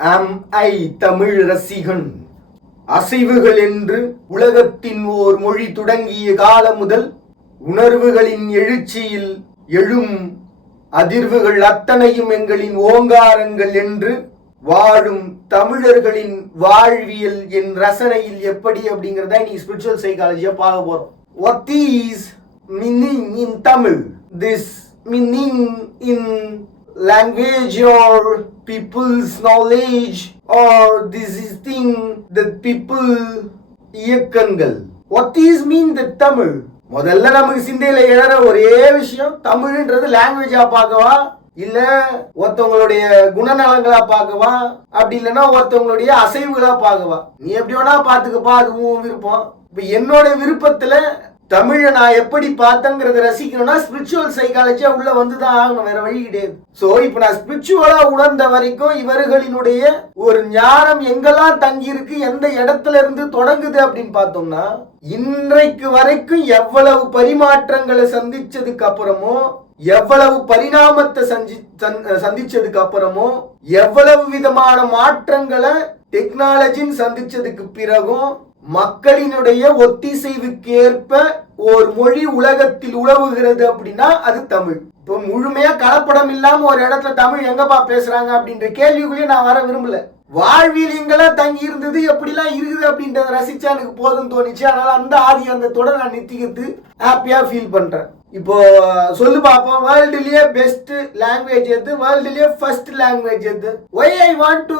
ஐ தமிழ் ரசிகன். அசைவுகள் என்று உலகத்தின் ஓர் மொழி தொடங்கிய காலம் முதல் உணர்வுகளின் எழுச்சியில் எழும் அதிர்வுகள் அத்தனையும் எங்களின் ஓங்காரங்கள் என்று வாழும் தமிழர்களின் வாழ்வியல் என் ரசனையில் எப்படி அப்படிங்கிறத நீ ஸ்பிரிச்சுவல் சைக்காலஜியா பார்க்க போறோம். What is meaning in Tamil? This meaning in language or people's knowledge or this is thing that people இயக்கங்கள். What is mean the Tamil? முதல்ல நமக்கு சிந்தையில எழற ஒரே விஷயம், தமிழ்ன்றது லாங்குவேஜா பார்க்கவா இல்ல ஒருத்தவங்களுடைய குணநலங்களா பார்க்கவா, அப்படி இல்லைன்னா ஒருத்தவங்களுடைய அசைவுகளா பார்க்கவா. நீ எப்படி வேணா பாத்துக்கப்பா, அதுவும் விருப்பம். இப்ப என்னோட விருப்பத்துல தமிழை நான் எப்படி பார்த்தேங்கிறத ரசிக்கணும்னா ஸ்பிரிச்சுவல் சைக்காலஜியா உள்ள வந்துதான் ஆகணும், வேற வழி கிடையாது. சோ இப்ப நான் ஸ்பிரிச்சுவலா உணர்ந்த வரைக்கும் இவர்களினுடைய ஒரு ஞானம் எங்கெல்லாம் தங்கி இருக்கு, எந்த இடத்துல இருந்து தொடங்குது அப்படின்னு பார்த்தோம்னா, இன்றைக்கு வரைக்கும் எவ்வளவு பரிமாற்றங்களை சந்திச்சதுக்கு அப்புறமோ, எவ்வளவு பரிணாமத்தை சந்திச்சதுக்கு அப்புறமோ, எவ்வளவு விதமான மாற்றங்களை டெக்னாலஜின்னு சந்திச்சதுக்கு பிறகும் மக்களினுடைய ஒத்திசைவுக்கு ஏற்ப ஒரு மொழி உலகத்தில் உலவுகிறது அப்படின்னா அது தமிழ். இப்போ முழுமையா கலப்படம் இல்லாம ஒரு இடத்துல தமிழ் எங்கப்பா பேசுறாங்க அப்படின்ற கேள்விக்குள்ளேயே நான் வர விரும்பல. வாழ்வியல் எங்கெல்லாம் தங்கி இருந்தது, எப்படிலாம் இருக்குது அப்படின்றத ரசிச்சா எனக்கு போதும் தோணுச்சு. அதனால அந்த ஆதி அந்த தொடர் நான் நித்திக்கிறது ஹாப்பியா ஃபீல் பண்றேன். இப்போ சொல்லு பாப்போம், வேர்ல்டுலயே பெஸ்ட் லாங்குவேஜ் எது, வேர்ல்டுலயே ஃபர்ஸ்ட் லாங்குவேஜ் எது? why I want to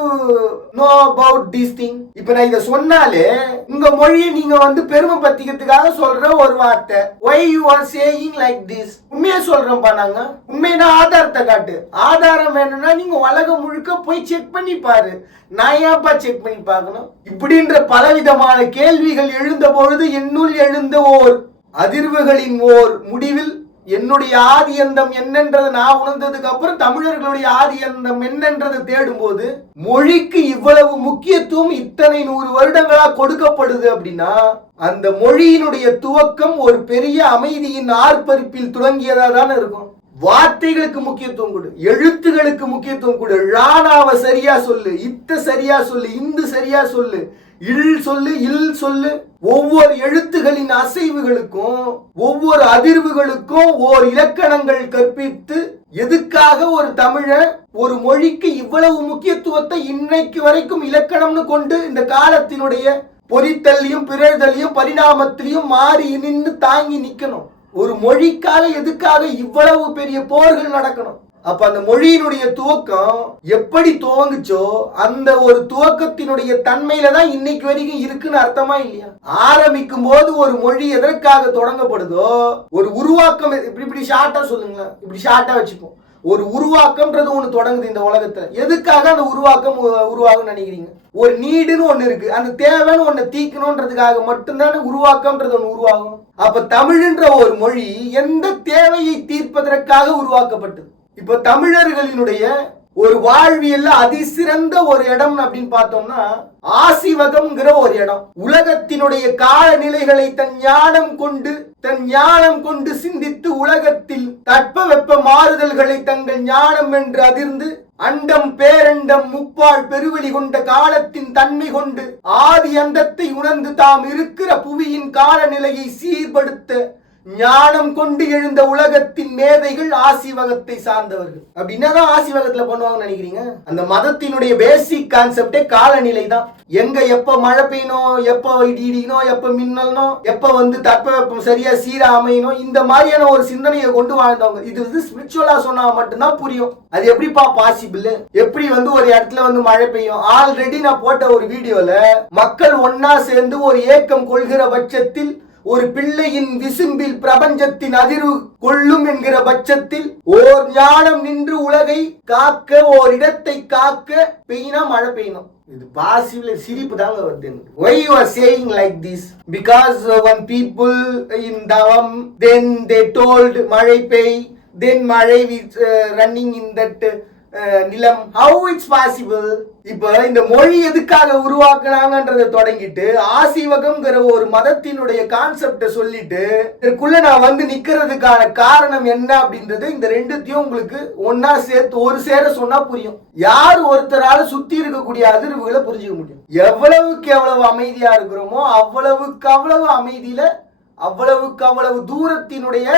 know about this thing. இப்போ நான் இத சொன்னாலே உங்க மொழியை நீங்க பெருமை பத்திக்கிறதுக்காக சொல்ற ஒரு வார்த்தை. why you are saying like this? உண்மையா சொல்றோம் பண்ணாங்க, உண்மையா ஆதாரத்தை காட்டு. ஆதாரம் வேணும்னா நீங்க உலகம் முழுக்க போய் செக் பண்ணி பாரு. நான் ஏன்பா செக் பண்ணி பார்க்கணும்? இப்படின்ற பலவிதமான கேள்விகள் எழுந்த பொழுது என்னுள் எழுந்த ஓர் அதிர்வுகளின் ஓர் முடிவில் என்னுடைய ஆதி அந்தம் என்னன்றது நான் உணர்ந்ததுக்கு அப்புறம் தமிழர்களுடைய ஆதி அந்தம் என்னன்றது தேடும் போது மொழிக்கு இவ்வளவு முக்கியத்துவம் இத்தனை 100 வருடங்களா கொடுக்கப்படுது அப்படின்னா அந்த மொழியினுடைய துவக்கம் ஒரு பெரிய அமைதியின் ஆர்ப்பரிப்பில் தொடங்கியதா தானே இருக்கும். வார்த்தைகளுக்கு முக்கியத்துவம் கொடு, எழுத்துகளுக்கு முக்கியத்துவம் கொடு, ராணாவை சரியா சொல்லு, இத்த சரியா சொல்லு, இந்து சரியா சொல்லு, இல் சொல்லு, இல் சொல்லு. ஒவ்வொரு எழுத்துகளின் அசைவுகளுக்கும் ஒவ்வொரு அதிர்வுகளுக்கும் ஓர் இலக்கணங்கள் கற்பித்து எதுக்காக ஒரு தமிழ ஒரு மொழிக்கு இவ்வளவு முக்கியத்துவத்தை இன்னைக்கு வரைக்கும் இலக்கணம்னு கொண்டு இந்த காலத்தினுடைய பொறித்தல்லையும் பிறழ்தலையும் பரிணாமத்திலையும் மாறி நின்று தாங்கி நிக்கணும். ஒரு மொழிக்காக எதுக்காக இவ்வளவு பெரிய போர்கள் நடக்கணும்? அப்ப அந்த மொழியினுடைய துவக்கம் எப்படி துவங்குச்சோ அந்த ஒரு துவக்கத்தினுடைய தன்மையில தான் இன்னைக்கு வரைக்கும் இருக்குன்னு அர்த்தமா இல்லையா? ஆரம்பிக்கும் போது ஒரு மொழி எதற்காக தொடங்கப்படுதோ, ஒரு உருவாக்கம், இப்படி ஷார்ட்டா சொல்லுங்க, இப்படி ஷார்ட்டா வச்சுப்போம். ஒரு உருவாக்கம்ன்றது ஒண்ணு தொடங்குது இந்த உலகத்துல. எதுக்காக அந்த உருவாக்கம் உருவாகும் நினைக்கிறீங்க? ஒரு நீடுன்னு ஒண்ணு இருக்கு, அந்த தேவைன்னு ஒண்ணு தீக்கணும்ன்றதுக்காக மட்டும்தானே உருவாக்கம்ன்றது ஒண்ணு உருவாகும். அப்ப தமிழ்ன்ற ஒரு மொழி எந்த தேவையை தீர்ப்பதற்காக உருவாக்கப்பட்டது? இப்ப தமிழர்களினுடைய ஒரு வாழ்வியல்ல அதிசிறந்த ஒரு இடம் அப்படின்னு பார்த்தோம்னா ஆசிவகம்ங்கிற ஒரு இடம். உலகத்தினுடைய காலநிலைகளை தன் ஞானம் கொண்டு சிந்தித்து உலகத்தில் தட்பவெப்ப மாறுதல்களை தங்கள் ஞானம் என்று அதிர்ந்து அண்டம் பேரண்டம் முப்பால் பெருவெளி கொண்ட காலத்தின் தன்மை கொண்டு ஆதி அந்தத்தை உணர்ந்து தாம் இருக்கிற புவியின் காலநிலையை சீர்படுத்த ஞானம் கொண்டு எழுந்த உலகத்தின் மேதைகள் ஆசிவகத்தை சார்ந்தவர்கள். அப்படின்னா ஆசிவகத்துல பண்ணுவாங்கன்னு நினைக்கிறீங்க? அந்த மதத்தினுடைய பேசிக் கான்செப்டே காலநிலை தான். எங்க எப்ப மழை பெய்யணும், எப்ப இடி இடிக்கணும், எப்ப மின்னலணும், எப்ப தட்பவெப்பம் சரியா சீரா அமையணும், இந்த மாதிரியான ஒரு சிந்தனையை கொண்டு வாழ்ந்தவங்க. இது ஸ்பிரிச்சுவலா சொன்னா மட்டும்தான் புரியும். அது எப்படிப்பா பாசிபிள்? எப்படி ஒரு இடத்துல மழை பெய்யும்? ஆல்ரெடி நான் போட்ட ஒரு வீடியோல மக்கள் ஒன்னா சேர்ந்து ஒரு ஏக்கம் கொள்கிற பட்சத்தில், ஒரு பிள்ளையின் விசும்பில் பிரபஞ்சத்தின் அதிர்வு கொள்ளும் என்கிற பட்சத்தில் ஓர் ஞானம் நின்று உலகை காக்க, ஓர் இடத்தை காக்க பெய்யினா மழை பெய்யணும். இது பாசிபிள். சிரிப்பு தாங்க வருது. Why you are saying like this? Because when people in Davam, then they told மழை பெய், then மழை is running in that நிலம். How it's possible? இப்ப இந்த மொழி எதுக்காக உருவாக்குனாங்கன்றதை தொடங்கிட்டு ஆசீவகம்ங்கிற ஒரு மதத்தினுடைய கான்செப்ட சொல்லிட்டு இதற்குள்ள நான் வந்து நிக்கிறதுக்கான காரணம் என்ன அப்படின்றது இந்த ரெண்டுத்தையும் உங்களுக்கு ஒன்னா சேர்த்து ஒரு சேர சொன்னா புரியும். யார் ஒருத்தரால சுத்தி இருக்கக்கூடிய அதிர்வுகளை புரிஞ்சுக்க முடியும். எவ்வளவுக்கு எவ்வளவு அமைதியா இருக்கிறோமோ அவ்வளவுக்கு அவ்வளவு அமைதியில அவ்வளவுக்கு அவ்வளவு தூரத்தினுடைய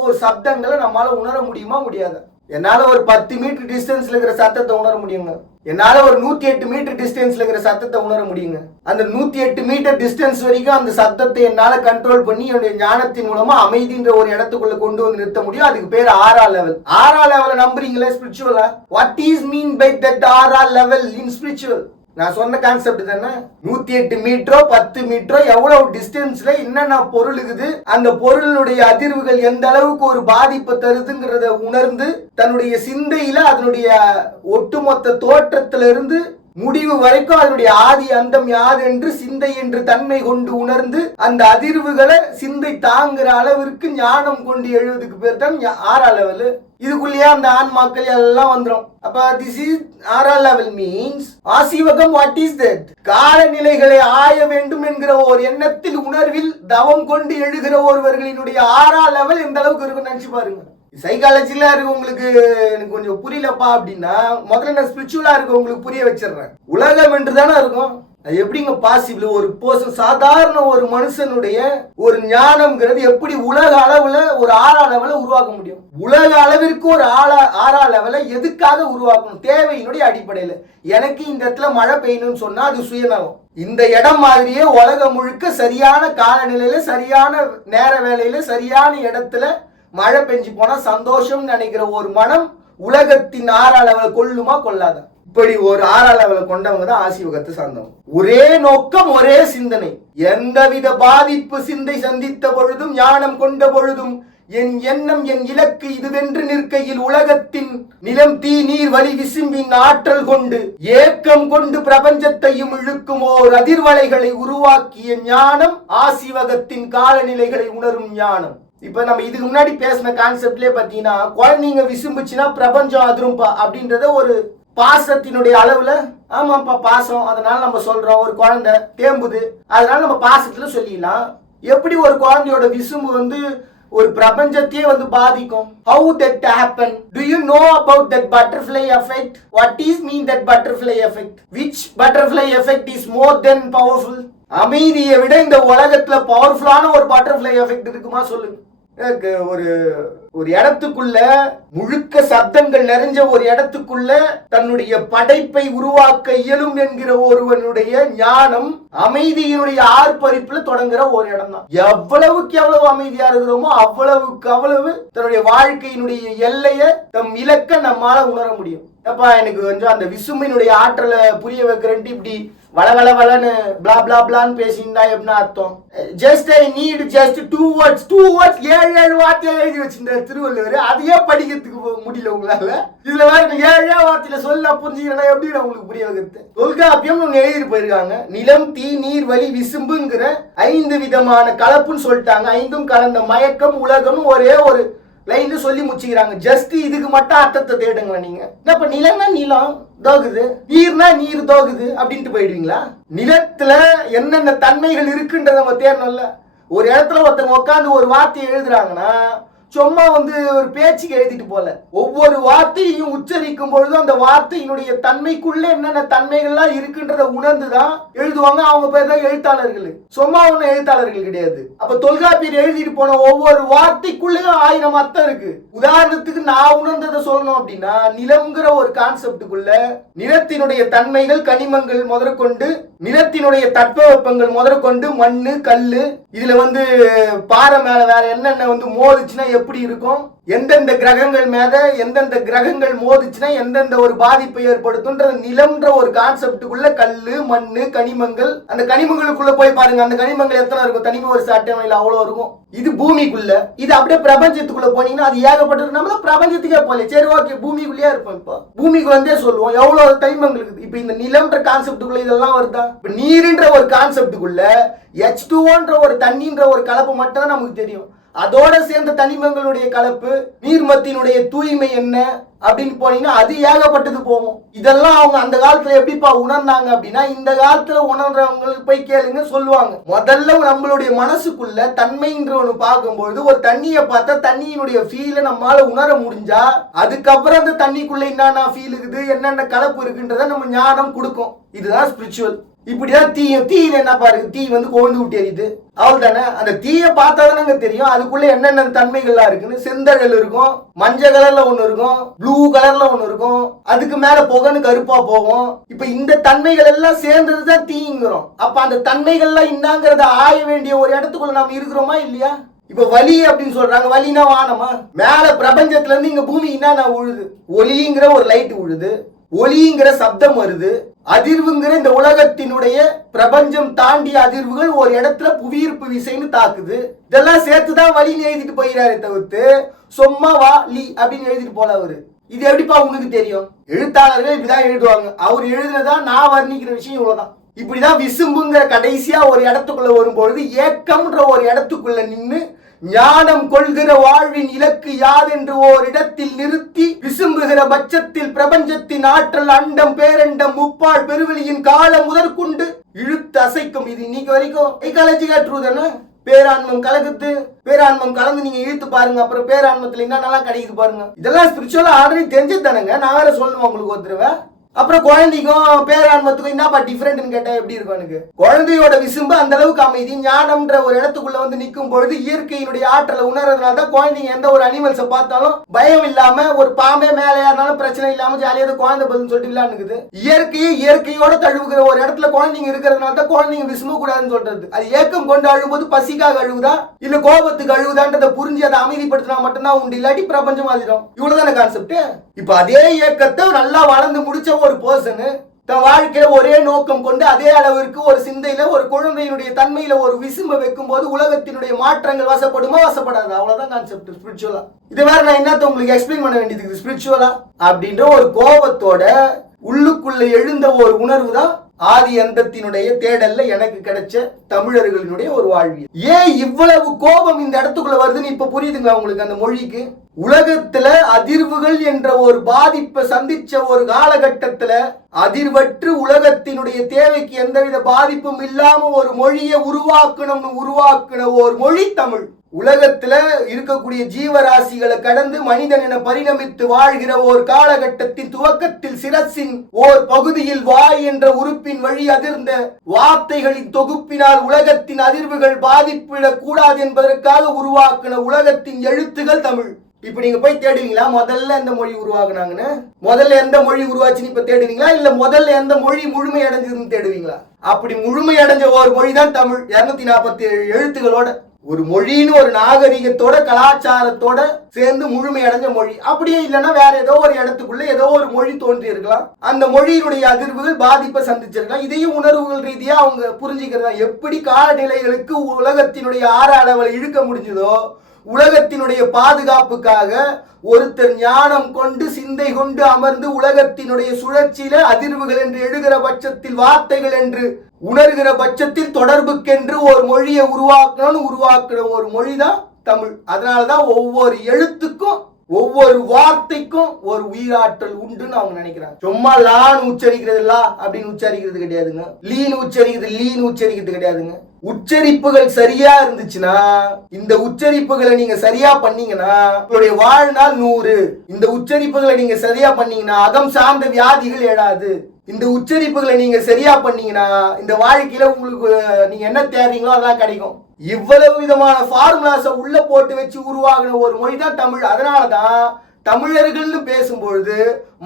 ஒரு சப்தங்களை நம்மளால உணர முடியுமா? முடியாது. என்னால ஒரு 10 மீட்டர் டிஸ்டன்ஸ்ல இருக்கிற சத்தத்தை உணர முடியுங்க. என்னால ஒரு 108 மீட்டர் டிஸ்டன்ஸ்ல இருக்கிற சத்தத்தை உணர முடியுங்க. அந்த 108 மீட்டர் டிஸ்டன்ஸ் வரைக்கும் அந்த சத்தத்தை என்னால கண்ட்ரோல் பண்ணி என்னுடைய ஞானத்தின் மூலமா அமைதின்ற ஒரு இடத்துக்குள்ள கொண்டு வந்து நிறுத்த முடியும். அதுக்கு பேர் ஆறா லெவல். ஆறா லெவல நம்புறீங்களா ஸ்பிரிச்சுவலா? What is mean by that aura level in spiritual? நான் சொன்ன கான்செப்ட் தானே. 108 மீட்டரோ 10 மீட்டரோ எவ்வளவு டிஸ்டன்ஸ்ல என்னென்ன பொருள் இருக்குது, அந்த பொருளுடைய அதிர்வுகள் எந்த அளவுக்கு ஒரு பாதிப்பை தருதுங்கிறத உணர்ந்து தன்னுடைய சிந்தையில அதனுடைய ஒட்டுமொத்த தோற்றத்திலிருந்து முடிவு வரைக்கும் அதனுடைய ஆதி அந்தம் யாது என்று சிந்தை என்று தன்மை கொண்டு உணர்ந்து அந்த அதிர்வுகளை சிந்தை தாங்குற அளவிற்கு ஞானம் கொண்டு எழுவதுக்கு பேர் தான் ஆறா லெவல். இதுக்குள்ளேயே அந்த ஆன்மாக்கள் எல்லாம் வந்துடும். அப்ப this is aura level means ஆசீவகம். What is that? காலநிலைகளை ஆய வேண்டும் என்கிற ஒரு எண்ணத்தில் உணர்வில் தவம் கொண்டு எழுகிற ஒருவர்களினுடைய ஆறா லெவல் எந்த அளவுக்கு இருக்குன்னு நினைச்சு பாருங்க. சைக்காலஜில இருக்கு உங்களுக்கு எனக்கு கொஞ்சம் புரியலப்பா அப்படின்னா முதல்ல நான் ஸ்பிரிச்சுவலா இருக்கு உங்களுக்கு புரிய வச்சிடுறேன். உலகம் என்று தானே இருக்கும். அது எப்படிங்க பாசிபிள்? ஒரு பர்சன் சாதாரண ஒரு மனுஷனுடைய ஒரு ஞானம்ங்கிறது எப்படி உலக அளவுல ஒரு ஆறா லெவல உருவாக்க முடியும்? உலக அளவிற்கு ஒரு ஆறா லெவல எதுக்காக உருவாக்கணும்? தேவையினுடைய அடிப்படையில. எனக்கு இந்த இடத்துல மழை பெய்யணும்னு சொன்னா அது சுயநலம். இந்த இடம் மாதிரியே உலகம் முழுக்க சரியான காலநிலையில சரியான நேர வேலையில சரியான இடத்துல மழை பெஞ்சு போனா சந்தோஷம் நினைக்கிற ஒரு மனம் உலகத்தின் ஆறா லெவல கொள்ளுமா கொள்ளாதா? இப்படி ஒரு ஆறா லெவல கொண்டவங்க தான் ஆசீவகத்தை சார்ந்தவங்க. ஒரே நோக்கம் ஒரே சிந்தனை. எந்தவித பாதிப்பு சிந்தை சந்தித்த பொழுதும் ஞானம் கொண்ட பொழுதும் என் எண்ணம் என் இலக்கு இதுவென்று நிற்கையில் உலகத்தின் நிலம் தீ நீர் வழி விசும்பின் ஆற்றல் கொண்டு ஏக்கம் கொண்டு பிரபஞ்சத்தையும் இழுக்கும் ஓர் அதிர்வலைகளை உருவாக்கிய ஞானம் ஆசீவகத்தின் காலநிலைகளை உணரும் ஞானம். இப்ப நம்ம இதுக்கு முன்னாடி பேசின கான்செப்ட்லயே பாத்தீங்கன்னா குழந்தைங்க விசும்புச்சுன்னா பிரபஞ்சம் அதிரும்பா அப்படின்றத ஒரு பாசத்தினுடைய அளவுல ஆமாப்பா பாசம் அதனால நம்ம சொல்றோம். ஒரு குழந்தை தேம்புது அதனால நம்ம பாசத்துல சொல்லிடலாம். எப்படி ஒரு குழந்தையோட விசும்பு வந்து ஒரு பிரபஞ்சத்தையே வந்து பாதிக்கும்? How that happen? Do you know about that butterfly effect? What is mean that butterfly effect? Which butterfly effect is more than powerful? அமைதியை விட இந்த உலகத்துல பவர்ஃபுல்லான ஒரு பட்டர்ஃப்ளை எஃபெக்ட் இருக்குமா சொல்லுங்க. ஒரு இடத்துக்குள்ள முழுக்க சப்தங்கள் நிறைஞ்ச ஒரு இடத்துக்குள்ள தன்னுடைய படைப்பை உருவாக்க இயலும் என்கிற ஒருவனுடைய ஞானம் அமைதியினுடைய ஆர்ப்பரிப்புல தொடங்குற ஒரு இடம் தான். எவ்வளவுக்கு எவ்வளவு அமைதியா இருக்கிறோமோ அவ்வளவுக்கு அவ்வளவு தன்னுடைய வாழ்க்கையினுடைய எல்லைய தம் இலக்க நம்மால உணர முடியும். அப்பா எனக்கு கொஞ்சம் அந்த விசும்பினுடைய ஆற்றலை புரிய வைக்கிறேன்ட்டு இப்படி வளவளவளன்னு பிளா பிளா பிளான்னு பேசியிருந்தா எப்படின்னா அர்த்தம்? Just I need just 2 words 7 வார்த்தையை எழுதி வச்சிருந்தார் திருவள்ளுவர். அதையே படிக்கிறதுக்கு முடியல உங்களால. இதுல வேற 7 வார்த்தையில சொல்ல புரிஞ்சுக்கிறா எப்படி உங்களுக்கு புரிய வைக்கிறது? தொல்காப்பியம் ஒன்னு எழுதிட்டு போயிருக்காங்க. நிலம் தீ நீர் வழி விசும்புங்கிற 5 விதமான கலப்புன்னு சொல்லிட்டாங்க. 5ம் கலந்த மயக்கம் உலகம் ஒரே ஒரு லைன்ல சொல்லி முடிச்சுக்கிறாங்க. ஜஸ்ட் இதுக்கு மட்டும் அர்த்தத்தை தேடுங்க. நீங்க இப்ப நிலம்னா நிலம் தோகுது, நீர்னா நீர் தோகுது அப்படின்ட்டு போயிடுவீங்களா? நிலத்துல என்னென்ன தன்மைகள் இருக்குன்றத நம்ம தேடணும்ல. ஒரு இடத்துல ஒருத்தவங்க உட்காந்து ஒரு வார்த்தையை எழுதுறாங்கன்னா சும்மா வந்து ஒரு பேச்சுக்கு எழுதிட்டு போல. ஒவ்வொரு வார்த்தையும் உச்சரிக்கும் பொழுது அந்த வார்த்தையினுடைய தன்மைக்குள்ள என்னென்ன தன்மைகள்லாம் இருக்குன்றத உணர்ந்துதான் எழுதுவாங்க. அவங்க பேர் தான் எழுத்தாளர்கள். சும்மா ஒன்னும் எழுத்தாளர்கள் கிடையாது. அப்ப தொல்காப்பியர் எழுதிட்டு போன ஒவ்வொரு வார்த்தைக்குள்ளேயும் 1000 அர்த்தம் இருக்கு. உதாரணத்துக்கு நான் உணர்ந்ததை சொல்லணும் அப்படின்னா நிலம்ங்கிற ஒரு கான்செப்டுக்குள்ள நிலத்தினுடைய தன்மைகள் கனிமங்கள் முதற்கொண்டு நிலத்தினுடைய தட்பவெப்பங்கள் முதற்கொண்டு மண்ணு கல்லு இதுல வந்து பாறை மேல வேற என்னென்ன வந்து மோதுச்சுன்னா எப்படி இருக்கும், எந்தெந்த கிரகங்கள் மேல எந்தெந்த கிரகங்கள் மோதிச்சுன்னா எந்தெந்த ஒரு பாதிப்பை ஏற்படுத்தும்ன்ற நிலம்ன்ற ஒரு கான்செப்டுக்குள்ள கல்லு மண்ணு கனிமங்கள். அந்த கனிமங்களுக்குள்ள போய் பாருங்க அந்த கனிமங்கள் எத்தனை இருக்கும்? தனிமை ஒரு சாட்டமையில அவ்வளவு இருக்கும். இது பூமிக்குள்ள. இது அப்படியே பிரபஞ்சத்துக்குள்ள போனீங்கன்னா அது ஏகப்பட்டது. நம்மள பிரபஞ்சத்துக்கே போல. சரி ஓகே பூமிக்குள்ளேயே இருப்போம். இப்போ பூமிக்கு வந்தே சொல்லுவோம் எவ்வளவு கனிமங்கள் இருக்குது. இப்ப இந்த நிலம்ன்ற கான்செப்டுக்குள்ள இதெல்லாம் வருதா? இப்ப நீருன்ற ஒரு கான்செப்டுக்குள்ள H2O ஒரு தண்ணின்ற ஒரு கலப்பு மட்டும் தான் நமக்கு தெரியும். அதோட சேர்ந்த தனிமங்களுடைய கலப்பு, நீர்மத்தினுடைய தூய்மை என்ன அப்படின்னு போனீங்கன்னா அது ஏகப்பட்டது போகும். இதெல்லாம் அவங்க அந்த காலத்துல எப்படிப்பா உணர்ந்தாங்க அப்படின்னா, இந்த காலத்துல உணர்றவங்களுக்கு போய் கேளுங்க சொல்லுவாங்க. முதல்ல நம்மளுடைய மனசுக்குள்ள தன்மைன்ற ஒண்ணு பார்க்கும்பொழுது ஒரு தண்ணியை பார்த்தா தண்ணியினுடைய ஃபீலை நம்மளால உணர முடிஞ்சா அதுக்கப்புறம் அந்த தண்ணிக்குள்ள என்னென்ன ஃபீல் இருக்குது, என்னென்ன கலப்பு இருக்குன்றத நம்ம ஞானம் கொடுக்கும். இதுதான் ஸ்பிரிச்சுவல். இப்படிதான் தீயில என்ன பாருங்க, தீ கோண்டு விட்டு எரியுது, அவள் தானே. அந்த தீயை பார்த்தாதானங்க தெரியும் அதுக்குள்ள என்னென்ன தன்மைகள்லாம் இருக்குன்னு. செந்தழல் இருக்கும், மஞ்சள் கலர்ல ஒண்ணு இருக்கும், ப்ளூ கலர்ல ஒண்ணு இருக்கும், அதுக்கு மேல புகைன்னு கருப்பா போகும். இப்ப இந்த தன்மைகள் எல்லாம் சேர்ந்ததுதான் தீங்கிறோம். அப்ப அந்த தன்மைகள்லாம் இன்னாங்கிறத ஆய வேண்டிய ஒரு இடத்துக்குள்ள நாம இருக்கிறோமா இல்லையா? இப்ப வலி அப்படின்னு சொல்றாங்க. வலினா வானமா? மேல பிரபஞ்சத்துல இருந்து இங்க பூமி என்ன உழுது, ஒலிங்கிற ஒரு லைட் உழுது, ஒலிங்கிற சப்தம் வருது, அதிர்வுங்கிற இந்த உலகத்தினுடைய பிரபஞ்சம் தாண்டிய அதிர்வுகள் ஒரு இடத்துல புவியீர்ப்பு விசைன்னு தாக்குது. இதெல்லாம் சேர்த்துதான் வலின்னு எழுதிட்டு போயிடாரு தவிர்த்து சும்மா வா லி அப்படின்னு எழுதிட்டு போல அவரு. இது எப்படிப்பா உனக்கு தெரியும்? எழுத்தாளர்கள் இப்படிதான் எழுதுவாங்க. அவர் எழுதுனதான் நான் வர்ணிக்கிற விஷயம் இவ்வளவுதான். இப்படிதான் விசும்புங்கிற கடைசியா ஒரு இடத்துக்குள்ள வரும்பொழுது ஏக்கம்ன்ற ஒரு இடத்துக்குள்ள நின்று ஞானம் கொள்கிற வாழ்வின் இலக்கு யாதென்று ஓரிடத்தில் நிறுத்தி விசும்புகிற பட்சத்தில் பிரபஞ்சத்தின் ஆற்றல் அண்டம் பேரண்டம் முப்பால் பெருவெளியின் காலம் முதற்கொண்டு இழுத்து அசைக்கும். இது இன்னைக்கு வரைக்கும் சைக்காலஜிக்கா ட்ரூ தானே. பேரான்மம் கலகுத்து, பேரான்மம் கலந்து நீங்க இழுத்து பாருங்க, அப்புறம் பேரான்மத்துல என்னென்னலாம் கிடைக்குது பாருங்க. இதெல்லாம் ஸ்பிரிச்சுவலா ஆல்ரெடி தெரிஞ்சது தானேங்க. நான் வேற சொல்லணும் உங்களுக்கு ஒருத்தருவ. அப்புறம் குழந்தைக்கும் பேரான்மத்துக்கும் என்னப்பா டிஃபரெண்ட்னு கேட்டா எப்படி இருக்கும்? எனக்கு குழந்தையோட விசும்பு அந்த அளவுக்கு அமைதி ஞானம்ன்ற ஒரு இடத்துக்குள்ள நிற்கும் பொழுது இயற்கையினுடைய ஆற்றலை உணர்றதுனால தான் குழந்தைங்க எந்த ஒரு அனிமல்ஸை பார்த்தாலும் பயம் இல்லாம, ஒரு பாம்பே மேலே ஏறினாலும் பிரச்சனை இல்லாம ஜாலியாக குழந்தை பதில் சொல்லிட்டு விளையாடுக்குது. இயற்கையோட தழுவுகிற ஒரு இடத்துல குழந்தைங்க இருக்கிறதுனால தான் குழந்தைங்க விசும்ப கூடாதுன்னு சொல்றது. அது ஏக்கம் கொண்டு அழும்போது பசிக்காக அழுகுதா இல்ல கோபத்துக்கு அழுகுதான்றதை புரிஞ்சு அதை அமைதிப்படுத்தினா மட்டும்தான் உண்டு, இல்லாட்டி பிரபஞ்சம் ஆதிரும். இவ்வளவுதான கான்செப்ட். இப்ப அதே இயக்கத்தை நல்லா வளர்ந்து முடிச்ச ஒரு பர்சன் தன் வாழ்க்கையில ஒரே நோக்கம் கொண்டு அதே அளவிற்கு ஒரு சிந்தையில ஒரு குழந்தையினுடைய தன்மையில ஒரு விசும்ப வைக்கும் போது உலகத்தினுடைய மாற்றங்கள் வசப்படுமா வசப்படாது? அவ்வளவுதான் கான்செப்ட் ஸ்பிரிச்சுவலா. இது வேற நான் என்னத்த உங்களுக்கு எக்ஸ்பிளைன் பண்ண வேண்டியது ஸ்பிரிச்சுவலா அப்படின்ற ஒரு கோபத்தோட உள்ளுக்குள்ள எழுந்த ஒரு உணர்வு தான் ஆதி அந்தத்தினுடைய தேடல்ல எனக்கு கிடைச்ச தமிழர்களினுடைய ஒரு வாழ்வியல். ஏன் இவ்வளவு கோபம் இந்த இடத்துக்குள்ள வருதுன்னு இப்ப புரியுதுங்களா உங்களுக்கு? அந்த மொழிக்கு உலகத்துல அதிர்வுகள் என்ற ஒரு பாதிப்பை சந்திச்ச ஒரு காலகட்டத்துல அதிர்வற்று உலகத்தினுடைய தேவைக்கு எந்தவித பாதிப்பும் இல்லாம ஒரு மொழியை உருவாக்குன ஒரு மொழி தமிழ். உலகத்துல இருக்கக்கூடிய ஜீவராசிகளை கடந்து மனிதன் என பரிணமித்து வாழ்கிற ஒரு காலகட்டத்தின் துவக்கத்தில் சிரசின் ஓர் பகுதியில் வாய் என்ற உறுப்பின் வழி அதிர்ந்த வார்த்தைகளின் தொகுப்பினால் உலகத்தின் அதிர்வுகள் பாதிப்பிடக் கூடாது என்பதற்காக உருவாக்கின உலகத்தின் எழுத்துகள் தமிழ். இப்ப நீங்க போய் தேடுவீங்களா முதல்ல எந்த மொழி உருவாக்குனாங்கன்னு? முதல்ல எந்த மொழி உருவாச்சுன்னு இப்ப தேடுவீங்களா இல்ல முதல்ல எந்த மொழி முழுமை அடைஞ்சதுன்னு தேடுவீங்களா? அப்படி முழுமை அடைஞ்ச ஒரு மொழி தான் தமிழ். 247 எழுத்துகளோட ஒரு மொழின்னு ஒரு நாகரிகத்தோட கலாச்சாரத்தோட சேர்ந்து முழுமை அடைஞ்ச மொழி. அப்படியே இல்லைன்னா வேற ஏதோ ஒரு இடத்துக்குள்ள ஏதோ ஒரு மொழி தோன்றி இருக்கலாம். அந்த மொழியினுடைய அதிர்வுகள் பாதிப்பை சந்திச்சிருக்கலாம். இதையும் உணர்வுகள் ரீதியா அவங்க புரிஞ்சுக்கிறதா. எப்படி காலநிலைகளுக்கு உலகத்தினுடைய ஆற அளவில் இழுக்க முடிஞ்சதோ உலகத்தினுடைய பாதுகாப்புக்காக ஒருத்தர் ஞானம் கொண்டு சிந்தை கொண்டு அமர்ந்து உலகத்தினுடைய சுழற்சியில அதிர்வுகள் என்று எழுகிற பட்சத்தில் வார்த்தைகள் என்று உணர்கிற பட்சத்தில் தொடர்புக்கென்று ஒரு மொழியை உருவாக்குற ஒரு மொழிதான் தமிழ். அதனாலதான் ஒவ்வொரு எழுத்துக்கும் ஒவ்வொரு வார்த்தைக்கும் ஒரு உயிராற்றல் உண்டுன்னு அவங்க நினைக்கிறாங்க. சும்மா லான்னு உச்சரிக்கிறது லா அப்படின்னு உச்சரிக்கிறது கிடையாதுங்க. லீன்னு உச்சரிக்கிறது கிடையாதுங்க. உச்சரிப்புகள் சரியா இருந்துச்சுன்னா, இந்த உச்சரிப்புகளை நீங்க சரியா பண்ணீங்கன்னா உங்களுடைய வாழ்நாள் 100. இந்த உச்சரிப்புகளை நீங்க சரியா பண்ணீங்கன்னா அகம் சார்ந்த வியாதிகள் எழாது. இந்த உச்சரிப்புகளை நீங்க சரியா பண்ணீங்கன்னா இந்த வாழ்க்கையில உங்களுக்கு நீங்க என்ன தேடுறீங்களோ அதெல்லாம் கிடைக்கும். இவ்வளவு விதமான ஃபார்முலாஸை உள்ள போட்டு வச்சு உருவாகின ஒரு மொழி தான் தமிழ். அதனாலதான் தமிழர்கள்னு பேசும்பொழுது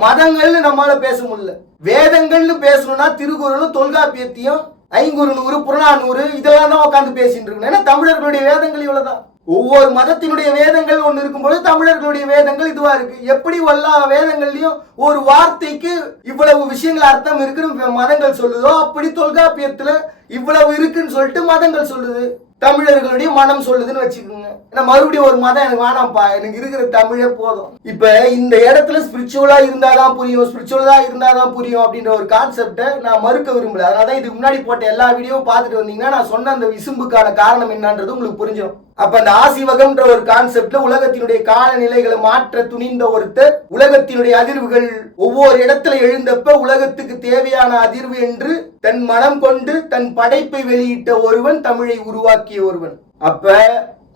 மதங்கள்னு நம்மளால பேச முடியல. வேதங்கள்னு பேசணும்னா திருக்குறளும் தொல்காப்பியத்தையும் 500 புறநானூறு இதெல்லாம் தான் உட்காந்து பேசிட்டு இருக்கணும். ஏன்னா தமிழர்களுடைய வேதங்கள் இவ்வளவுதான். ஒவ்வொரு மதத்தினுடைய வேதங்கள் ஒன்று இருக்கும்போது தமிழர்களுடைய வேதங்கள் இதுவா இருக்கு. எப்படி எல்லா வேதங்கள்லயும் ஒரு வார்த்தைக்கு இவ்வளவு விஷயங்கள் அர்த்தம் இருக்குன்னு மதங்கள் சொல்லுதோ அப்படி தொல்காப்பியத்துல இவ்வளவு இருக்குன்னு சொல்லிட்டு மதங்கள் சொல்லுது. தமிழர்களுடைய மனம் சொல்லுதுன்னு வச்சுக்கோங்க. மறுபடியும் ஒரு மதம் எனக்கு வேணாம்ப்பா, எனக்கு இருக்கிற தமிழே போதும். இப்ப இந்த இடத்துல ஸ்பிரிச்சுவலா இருந்தாதான் புரியும், ஸ்பிரிச்சுவலா இருந்தாதான் புரியும் அப்படின்ற ஒரு கான்செப்டை நான் மறுக்க விரும்பல. அதனால இதுக்கு முன்னாடி போட்ட எல்லா வீடியோவும் பார்த்துட்டு வந்தீங்கன்னா நான் சொன்ன அந்த விசும்புக்கான காரணம் என்னன்றது உங்களுக்கு புரிஞ்சிடும். அப்ப அந்த ஆசிவகம்ன்ற ஒரு கான்செப்ட்ல உலகத்தினுடைய காலநிலைகளை மாற்ற துணிந்த ஒருத்தர் உலகத்தினுடைய அதிர்வுகள் ஒவ்வொரு இடத்துல எழுந்தப்ப உலகத்துக்கு தேவையான அதிர்வு என்று தன் மனம் கொண்டு தன் படைப்பை வெளியிட்ட ஒருவன், தமிழை உருவாக்கிய ஒருவன். அப்ப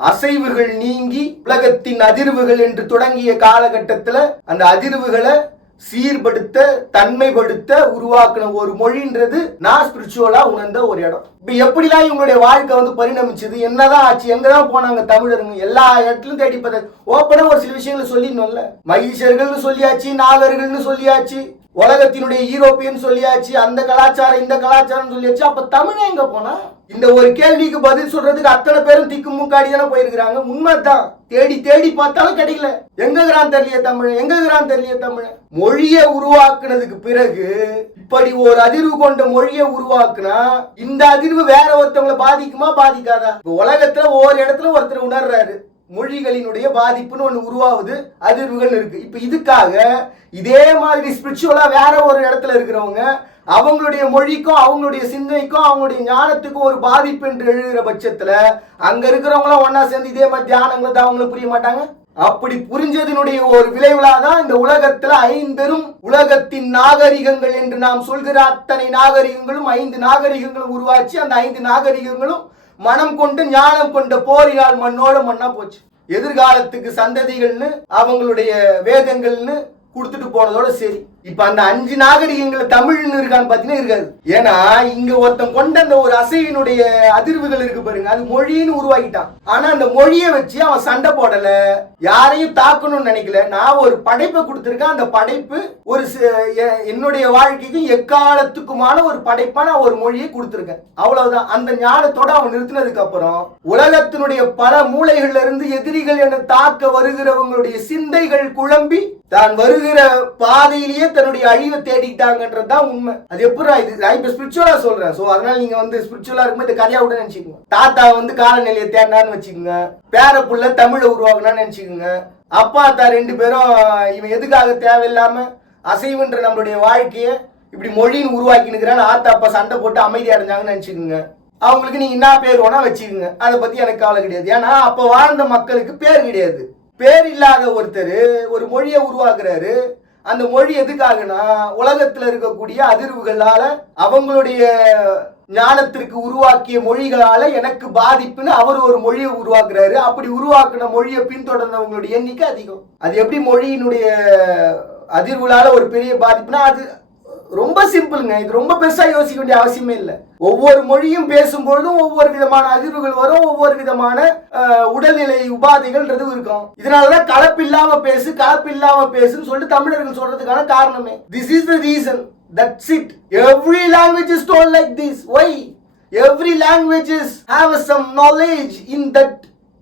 அசைவுகள் நீங்கி உலகத்தின் அதிர்வுகள் என்று தொடங்கிய காலகட்டத்தில் அந்த அதிர்வுகளை சீர்படுத்த தன்மைப்படுத்த உருவாக்குன ஒரு மொழின்றது நான் ஸ்பிரிச்சுவலா உணர்ந்த ஒரு இடம். இப்ப எப்படிலாம் இவங்களுடைய வாழ்க்கை பரிணமிச்சது, என்னதான் ஆச்சு, எங்கதான் போனாங்க தமிழருங்க, எல்லா இடத்துலயும் தேடி பார்த்து ஓப்பனா ஒரு சில விஷயங்களை சொல்லிடணும்ல. மகிழ்ச்சியர்கள்னு சொல்லியாச்சு, நாகர்கள்னு சொல்லியாச்சு, உலகத்தினுடைய யூரோப்பியன் சொல்லியாச்சு, அந்த கலாச்சாரம் இந்த கலாச்சாரம் சொல்லியாச்சு. அப்ப தமிழ் எங்க போனா? இந்த ஒரு கேள்விக்கு பதில் சொல்றதுக்கு அத்தனை பேரும் திக்கு முக்காடி தானே போயிருக்கிறாங்க. உண்மைதான், தேடி தேடி பார்த்தாலும் கிடைக்கல. எங்கிறான் தெரியல தமிழ், எங்கிறான் தெரியல தமிழ். மொழியை உருவாக்குனதுக்கு பிறகு இப்படி ஒரு அதிர்வு கொண்ட மொழியை உருவாக்குனா இந்த அதிர்வு வேற ஒருத்தவங்களை பாதிக்குமா பாதிக்காதா? உலகத்துல ஒவ்வொரு இடத்துல ஒருத்தர் உணர்றாரு, மொழிகளினுடைய பாதிப்புன்னு ஒண்ணு உருவாகுது, அதிர்வுகள் இருக்கு. இப்ப இதுக்காக இதே மாதிரி ஸ்பிரிச்சுவலா வேற ஒரு இடத்துல இருக்கிறவங்க அவங்களுடைய மொழிக்கும் அவங்களுடைய சிந்தனைக்கும் அவங்களுடைய ஞானத்துக்கும் ஒரு பாதிப்பு என்று எழுதுகிற பட்சத்துல அங்க இருக்கிறவங்களும் ஒன்னா சேர்ந்து இதே மாதிரி தியானங்களை தான் அவங்களுக்கு புரிய மாட்டாங்க. அப்படி புரிஞ்சதனுடைய ஒரு விளைவுலாதான் இந்த உலகத்துல 5 பெரும் உலகத்தின் நாகரிகங்கள் என்று நாம் சொல்கிற அத்தனை நாகரிகங்களும் 5 நாகரிகங்களும் உருவாச்சு. அந்த 5 நாகரிகங்களும் மனம் கொண்டு ஞானம் கொண்ட போரினால் மண்ணோட மண்ணா போச்சு. எதிர்காலத்துக்கு சந்ததிகள்னு அவங்களுடைய வேதங்கள்னு கொடுத்துட்டு போனதோட சரி. இப்ப அந்த 5 நாகரிகங்களை தமிழ்னு இருக்கான்னு பாத்தீங்கன்னா இருக்காது. ஏன்னா இங்க ஒருத்தன் கொண்ட அந்த ஒரு அசைவினுடைய அதிர்வுகள் இருக்கு பாருங்க, அது மொழின்னு உருவாக்கிட்டான். ஆனா அந்த மொழியை வச்சு அவன் சண்டை போடல, யாரையும் தாக்கணும்னு நினைக்கல. நான் ஒரு படைப்பை கொடுத்திருக்கேன், அந்த படைப்பு ஒரு என்னுடைய வாழ்க்கைக்கும் எக்காலத்துக்குமான ஒரு படைப்பா நான் ஒரு மொழியை கொடுத்திருக்கேன், அவ்வளவுதான். அந்த ஞானத்தோட அவன் நிறுத்தினதுக்கு அப்புறம் உலகத்தினுடைய பல மூலைகள்ல இருந்து எதிரிகள் என தாக்க வருகிறவங்களுடைய சிந்தைகள் குழம்பி தான் வருகிற பாதையிலேயே தன்னுடைய அழிவை தேடிட்டாங்கன்றதுதான் உண்மை. அது எப்படி இது நான் இப்ப ஸ்பிரிச்சுவலா சொல்றேன். சோ அதனால நீங்க ஸ்பிரிச்சுவலா இருக்கும்போது இந்த கதையா விட நினைச்சுக்கோங்க. தாத்தா காலநிலையை தேடினான்னு வச்சுக்கோங்க, பேர புள்ள தமிழை உருவாக்கணும்னு நினைச்சுக்கோங்க. அப்பா அத்தா 2 பேரும் இவன் எதுக்காக தேவையில்லாம அசைவுன்ற நம்மளுடைய வாழ்க்கையை இப்படி மொழின்னு உருவாக்கினுக்கிறான்னு ஆத்தா அப்பா சண்டை போட்டு அமைதி அடைஞ்சாங்கன்னு நினைச்சுக்கோங்க. அவங்களுக்கு நீங்க என்ன பேர் வேணா வச்சுக்கோங்க, அதை பத்தி எனக்கு கவலை கிடையாது. ஏன்னா அப்ப வாழ்ந்த மக்களுக்கு பேர் கிடையாது. பேர் இல்லாத ஒருத்தர் ஒரு மொழியை உருவாக்குறாரு. அந்த மொழி எதுக்காகனா உலகத்துல இருக்கக்கூடிய அதிர்வுகளால அவங்களுடைய ஞானத்திற்கு உருவாக்கிய மொழிகளால எனக்கு பாதிப்புன்னு அவர் ஒரு மொழியை உருவாக்குறாரு. அப்படி உருவாக்குன மொழியை பின்தொடர்ந்தவங்களுடைய எண்ணிக்கை அதிகம். அது எப்படி மொழியினுடைய அதிர்வுகளால ஒரு பெரிய பாதிப்புனா அது ரொம்ப சிம்பிளுங்க. இது ரொம்ப பெருசா யோசிக்க வேண்டிய அவசியமே இல்லை. ஒவ்வொரு மொழியும் பேசும்பொழுதும் ஒவ்வொரு விதமான அதிர்வுகள் வரும், ஒவ்வொரு விதமான உடல்நிலை உபாதைகள்ன்றது இருக்கும். இதனாலதான் கலப்பில்லாம பேசுன்னு சொல்லிட்டு தமிழர்கள் சொல்றதுக்கான காரணமே. This is the reason. That's it. Every language is told like this. Why? Every languages have some knowledge in that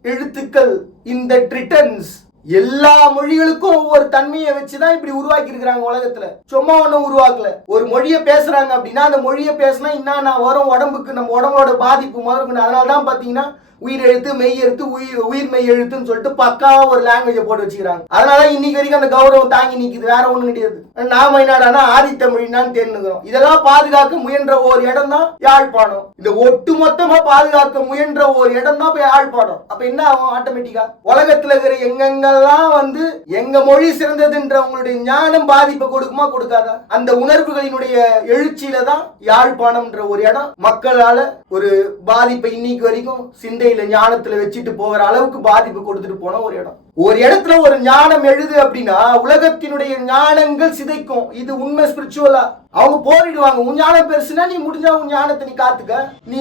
எழுத்துக்கள், in that writtens. எல்லா மொழிகளுக்கும் ஒவ்வொரு தன்மையை வச்சுதான் இப்படி உருவாக்கி இருக்கிறாங்க உலகத்துல. சும்மா ஒண்ணும் உருவாக்கல. ஒரு மொழியை பேசுறாங்க அப்படின்னா அந்த மொழியை பேசினா என்ன வரும் உடம்புக்கு, நம்ம உடம்போட பாதிப்பு முதற்கொண்டு. அதனாலதான் பாத்தீங்கன்னா உயிர் எழுத்து மெய் எழுத்து உயிர் மெய் எழுத்துன்னு சொல்லிட்டு பக்காவா ஒரு லாங்குவேஜ் போட்டு வச்சுக்கிறாங்க. அதனால இன்னைக்கு வரைக்கும் அந்த கௌரவம் தாங்கி நிக்குது, வேற ஒண்ணும் கிடையாது. நாம என்னடானா ஆதித்தமிழ்னான்னு தேர்ந்துக்கிறோம். இதெல்லாம் பாதுகாக்க முயன்ற ஒரு இடம் தான் யாழ்ப்பாணம். இந்த ஒட்டு மொத்தமா பாதுகாக்க முயன்ற ஒரு இடம் தான் யாழ்ப்பாணம். அப்ப என்ன ஆகும்? ஆட்டோமேட்டிக்கா உலகத்துல இருக்கிற எங்கெங்கெல்லாம் எங்க மொழி சிறந்ததுன்றவங்களுடைய ஞானம் பாதிப்பை கொடுக்குமா கொடுக்காதா? அந்த உணர்வுகளினுடைய எழுச்சியில தான் யாழ்ப்பாணம்ன்ற ஒரு இடம் மக்களால ஒரு பாதிப்பை இன்னைக்கு வரைக்கும் சிந்தையில ஞானத்துல வச்சுட்டு போகிற அளவுக்கு பாதிப்பு கொடுத்துட்டு போன ஒரு இடம். ஒரு இடத்துல ஒரு ஞானம் எழுது அப்படின்னா உலகத்தினுடைய ஞானங்கள் சிதைக்கும். இது உண்மை. ஸ்பிரிச்சுவலா அவங்க போரிடுவாங்க. உன் ஞானம் பெருசுனா நீ முடிஞ்சா உன் ஞானத்தை நீ காத்துக்க. நீ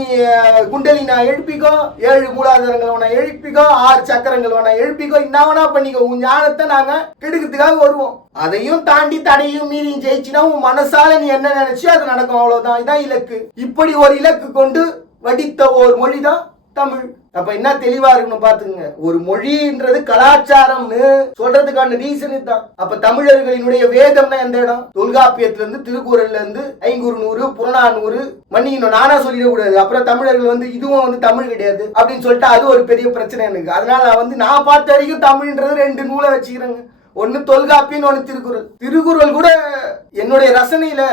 குண்டலினா எழுப்பிக்கோ, 7 மூலாதாரங்கள் வேணா எழுப்பிக்கோ, 6 சக்கரங்கள் வேணா எழுப்பிக்கோ, என்ன பண்ணிக்கோ. உன் ஞானத்தை நாங்க கெடுக்கிறதுக்காக வருவோம். அதையும் தாண்டி தடையும் மீறி ஜெயிச்சுனா உன் மனசால நீ என்ன நினைச்சு அது நடக்கும், அவ்வளவுதான். இதான் இலக்கு. இப்படி ஒரு இலக்கு கொண்டு வடித்த ஒரு மொழிதான் தமிழ். அப்ப என்ன தெளிவா இருக்கணும் பாத்துங்க. ஒரு மொழின்றது கலாச்சாரம்னு சொல்றதுக்கான ரீசன் தான். அப்ப தமிழர்களினுடைய வேதம்னா எந்த இடம்? தொல்காப்பியத்துல இருந்து திருக்குறள்ல இருந்து ஐங்குறுநூறு புறநானூறு மன்னிக்கணும் நானா சொல்லிடக்கூடாது. அப்புறம் தமிழர்கள் இதுவும் தமிழ் கிடையாது அப்படின்னு சொல்லிட்டு அது ஒரு பெரிய பிரச்சனை எனக்கு. அதனால நான் பார்த்த வரைக்கும் தமிழ்ன்றது 2 நூலை வச்சுக்கிறேங்க. ஒன்னு தொல்காப்பியன், ஒன்னு திருக்குறள். திருக்குறள் கூட என்னுடைய ரசனையில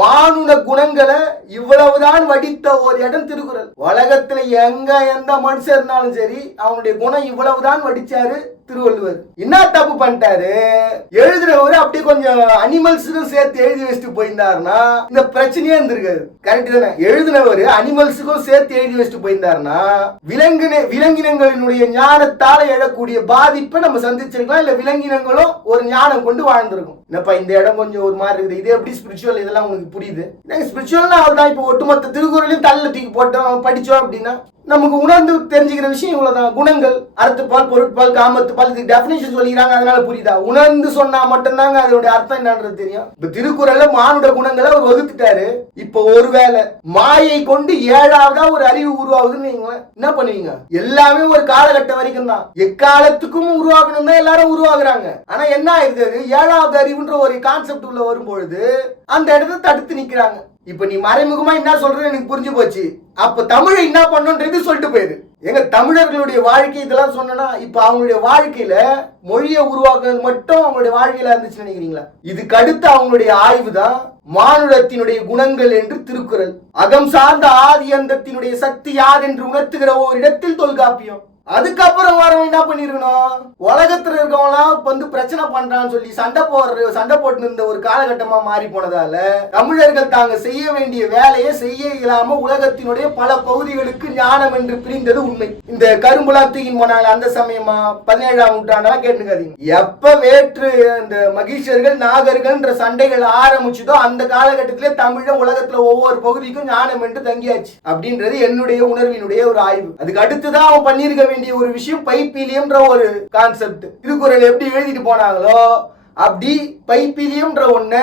மானுட குணங்களை இவ்வளவுதான் வடித்த ஒரு இடம் திருக்குறள். உலகத்துல எந்த மனுஷன் இருந்தாலும் சரி அவனுடைய குணம் இவ்வளவுதான் வடிச்சாரு திருவள்ளுவர். என்ன தப்பு பண்ணிட்டாரு? எழுதுறவரு அப்படி கொஞ்சம் அனிமல்ஸுக்கும் சேர்த்து எழுதி வச்சுட்டு போயிருந்தாருன்னா இந்த பிரச்சனையே இருந்திருக்காது. கரெக்ட் தானே? எழுதுனவரு அனிமல்ஸுக்கும் சேர்த்து எழுதி வச்சுட்டு போயிருந்தாருன்னா விலங்கினங்களினுடைய ஞானத்தால எழக்கூடிய பாதிப்பை நம்ம சந்திச்சிருக்கலாம். இல்ல விலங்கினங்களும் ஒரு ஞானம் கொண்டு வாழ்ந்திருக்கும். என்னப்பா இந்த இடம் கொஞ்சம் ஒரு மாதிரி இருக்குது, இது எப்படி ஸ்பிரிச்சுவல், இதெல்லாம் உங்களுக்கு புரியுது? ஸ்பிரிச்சுவல்னா அவர்தான். இப்போ ஒட்டுமொத்த திருக்குறளையும் தள்ள தூக்கி போட்டோம் படிச்சோம் அப்படின்னா நமக்கு உணர்ந்து தெரிஞ்சுக்கிற விஷயம் இவ்வளவுதான். குணங்கள், அறத்துப்பால், பொருட்பால், காமத்துப்பால், இதுக்கு டெஃபினேஷன் சொல்லிக்கிறாங்க. அதனால புரியுதா? உணர்ந்து சொன்னா மட்டும்தாங்க அதோட அர்த்தம் என்னன்றது தெரியும். இப்ப திருக்குறள்ல மானுட குணங்களை அவர் வகுத்துட்டாரு. இப்போ ஒருவேளை மாயை கொண்டு 7ஆவதா ஒரு அறிவு உருவாகுதுன்னு என்ன பண்ணுவீங்க? எல்லாமே ஒரு காலகட்டம் வரைக்கும் தான். எக்காலத்துக்கும் உருவாகணும் தான் எல்லாரும் உருவாகுறாங்க. ஆனா என்ன ஆயிடுது? 7ஆவது அறிவுன்ற ஒரு கான்செப்ட் உள்ள வரும்பொழுது அந்த இடத்த தடுத்து நிக்கிறாங்க. இப்ப நீ மறைமுகமா என்ன சொல்றது எனக்கு புரிஞ்சு போச்சு. அப்ப தமிழை என்ன பண்ணுன்றது சொல்லிட்டு போயிரு. எங்க தமிழர்களுடைய வாழ்க்கை இதெல்லாம் சொன்னா இப்ப அவங்களுடைய வாழ்க்கையில மொழியை உருவாக்குறது மட்டும் அவங்களுடைய வாழ்க்கையில இருந்துச்சு நினைக்கிறீங்களா? இதுக்கு அடுத்து அவங்களுடைய ஆய்வு தான் மானுடத்தினுடைய குணங்கள் என்று திருக்குறள். அகம் சார்ந்த ஆதி அந்தத்தினுடைய சக்தி யார் என்று உணர்த்துகிற ஒரு இடத்தில் தொல்காப்பியம். அதுக்கப்புறம் வரவன் என்ன பண்ணிருக்கணும்? உலகத்துல இருக்கவங்களாம் பிரச்சனை பண்றான்னு சொல்லி சண்டை போட்டு இருந்த ஒரு காலகட்டமா மாறி போனதால தமிழர்கள் தாங்க செய்ய வேண்டிய வேலையை செய்ய இயலாம உலகத்தினுடைய பல பகுதிகளுக்கு ஞானம் என்று பிரிந்தது உண்மை. இந்த கரும்புலா தூக்கின் போனாங்க அந்த சமயமா 17ஆம் நூற்றாண்டெல்லாம் கேட்டுக்காதீங்க. எப்ப வேற்று இந்த மகிஷர்கள் நாகர்கள்ன்ற சண்டைகள் ஆரம்பிச்சதோ அந்த காலகட்டத்திலே தமிழன் உலகத்துல ஒவ்வொரு பகுதிக்கும் ஞானம் என்று தங்கியாச்சு அப்படின்றது என்னுடைய உணர்வினுடைய ஒரு ஆய்வு. அதுக்கு அடுத்துதான் அவன் பண்ணிருக்க வேண்டிய ஒரு விஷயம் பைப்பீலியம்ன்ற ஒரு கான்செப்ட். திருக்குறள் எப்படி எழுதிட்டு போனாங்களோ அப்படி பைப்பீலியம்ன்ற ஒண்ணு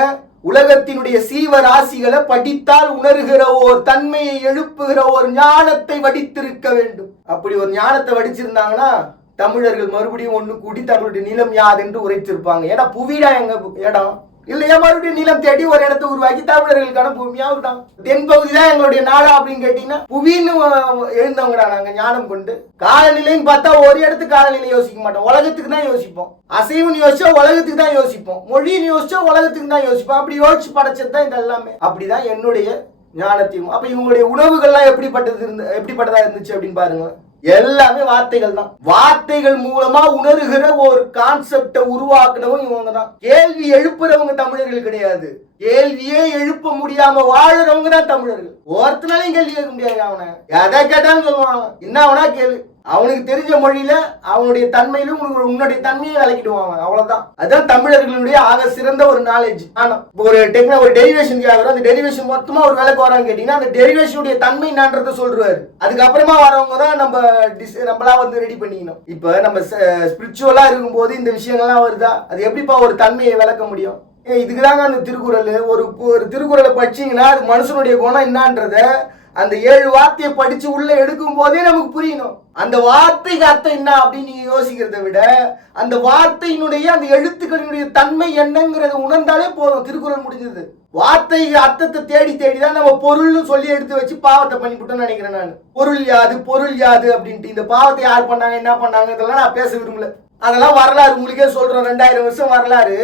உலகத்தினுடைய சீவராசிகளை படித்தால் உணர்கிற ஒரு தன்மையை எழுப்புகிற ஒரு ஞானத்தை வடித்திருக்க வேண்டும். அப்படி ஒரு ஞானத்தை வடிச்சிருந்தாங்கன்னா தமிழர்கள் மறுபடியும் ஒண்ணு கூடி தங்களுடைய நிலம் யாது என்று உரைத்திருப்பாங்க. ஏன்னா புவிடா எங்க இடம் இல்லையா? மறுபடியும் நிலம் தேடி ஒரு இடத்தை உருவாக்கி தமிழர்களுக்கான பூமியா விட்டாங்க. தென்பகுதி தான் எங்களுடைய நாடா அப்படின்னு கேட்டீங்கன்னா புவின்னு எழுந்தவங்கடா நாங்க ஞானம் கொண்டு. காலநிலைன்னு பார்த்தா ஒரு இடத்துக்கு காலநிலை யோசிக்க மாட்டோம், உலகத்துக்கு தான் யோசிப்போம். அசைவுன்னு யோசிச்சா உலகத்துக்கு தான் யோசிப்போம், மொழின்னு யோசிச்சா உலகத்துக்கு தான் யோசிப்போம். அப்படி யோசிச்சு படைச்சது தான் இது எல்லாமே. அப்படிதான் என்னுடைய ஞானத்தையும். அப்ப இவங்களுடைய உணவுகள்லாம் எப்படிப்பட்டதா இருந்துச்சு அப்படின்னு பாருங்க. எல்லாமே வார்த்தைகள் தான். வார்த்தைகள் மூலமா உணர்கிற ஒரு கான்செப்டை உருவாக்குனவங்க இவங்க தான். கேள்வி எழுப்புறவங்க தமிழர்கள் கிடையாது. கேள்வியே எழுப்ப முடியாம வாழறவங்க தான் தமிழர்கள். ஒருத்தனாலையும் கேள்வி கேட்க முடியாது. அவனை எதை கேட்டாலும் சொல்லுவாங்க, என்ன அவனா கேள்வி. அவனுக்கு தெரிஞ்ச மொழியில அவனுடைய தன்மையிலும் உன்னுடைய தன்மையை விளக்கிடுவாங்க. அவ்வளவுதான். அதுதான் தமிழர்களுடைய ஆக சிறந்த ஒரு நாலேஜ். ஆனா ஒரு டெரிவேஷன் கேட்கறோம், அந்த டெரிவேஷன் மொத்தமா ஒரு விளக்கு வரான்னு கேட்டீங்கன்னா அந்த டெரிவேஷனுடைய தன்மை என்னன்றத சொல்றாரு. அதுக்கப்புறமா வரவங்க தான் நம்மளா ரெடி பண்ணிக்கணும். இப்ப நம்ம ஸ்பிரிச்சுவலா இருக்கும்போது இந்த விஷயங்கள்லாம் வருதா? அது எப்படிப்பா ஒரு தன்மையை விளக்க முடியும்? இதுக்குதாங்க அந்த திருக்குறள். ஒரு திருக்குறளை படிச்சீங்கன்னா அது மனுஷனுடைய குணம் என்னன்றத அந்த 7 வார்த்தையை படிச்சு உள்ள எடுக்கும் போதே நமக்கு புரியணும். அந்த வார்த்தைக்கு அர்த்தம் என்ன அப்படின்னு நீங்க யோசிக்கிறத விட அந்த வார்த்தையினுடைய அந்த எழுத்துக்களினுடைய தன்மை என்னங்கிறத உணர்ந்தாலே போதும். திருக்குறள் முடிஞ்சது. வார்த்தைக்கு அர்த்தத்தை தேடி தான் நம்ம பொருள்னு சொல்லி எடுத்து வச்சு பாவத்தை பண்ணிவிட்டோம்னு நினைக்கிறேன் நான். பொருள் யாது அப்படின்ட்டு இந்த பாவத்தை யார் பண்ணாங்க என்ன பண்ணாங்க இதெல்லாம் நான் பேச விரும்பல. அதெல்லாம் வரலாறு உங்களுக்கே சொல்றோம். 2000 வருஷம் வரலாறு.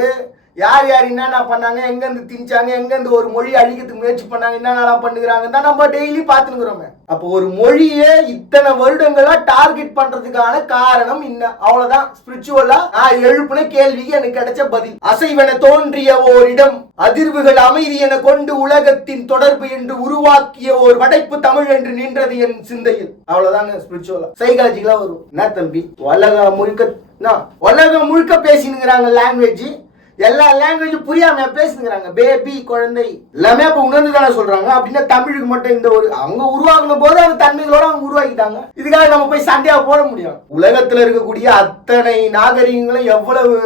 யார் என்னென்ன பண்ணாங்க, எங்கேருந்து திணிச்சாங்க, எங்கேருந்து ஒரு மொழி அழிக்கிறதுக்கு முயற்சி பண்ணாங்க, என்னென்னலாம் பண்ணுறாங்க தான் நம்ம டெய்லி பார்த்துக்கிறோமே. அப்போ ஒரு மொழியை இத்தனை வருடங்களா டார்கெட் பண்றதுக்கான காரணம் என்ன? அவ்வளவுதான். ஸ்பிரிச்சுவலா நான் எழுப்பின கேள்விக்கு எனக்கு கிடைச்ச பதில். அசைவென தோன்றிய ஓரிடம் அதிர்வுகள் அமைதி என கொண்டு உலகத்தின் தொடர்பு என்று உருவாக்கிய ஒரு படைப்பு தமிழ் என்று நின்றது என் சிந்தையில். அவ்வளவுதாங்க ஸ்பிரிச்சுவலா. சைக்காலஜிக்கலா வரும். என்ன தம்பி உலகம் முழுக்க பேசினுங்கிறாங்க லாங்குவேஜ். எல்லா லாங்குவேஜும் புரியாம பேசுங்கிறாங்க. பேபி, குழந்தை எல்லாமே அப்ப உணர்ந்து தானே சொல்றாங்க. அப்படின்னா தமிழுக்கு மட்டும் இந்த ஒரு அவங்க உருவாக்குன போது அந்த தன்மைகளோட அவங்க உருவாக்கிட்டாங்க. இதுக்காக நம்ம போய் சண்டையா போட முடியும்? உலகத்துல இருக்கக்கூடிய அத்தனை நாகரிகங்களும் எவ்வளவு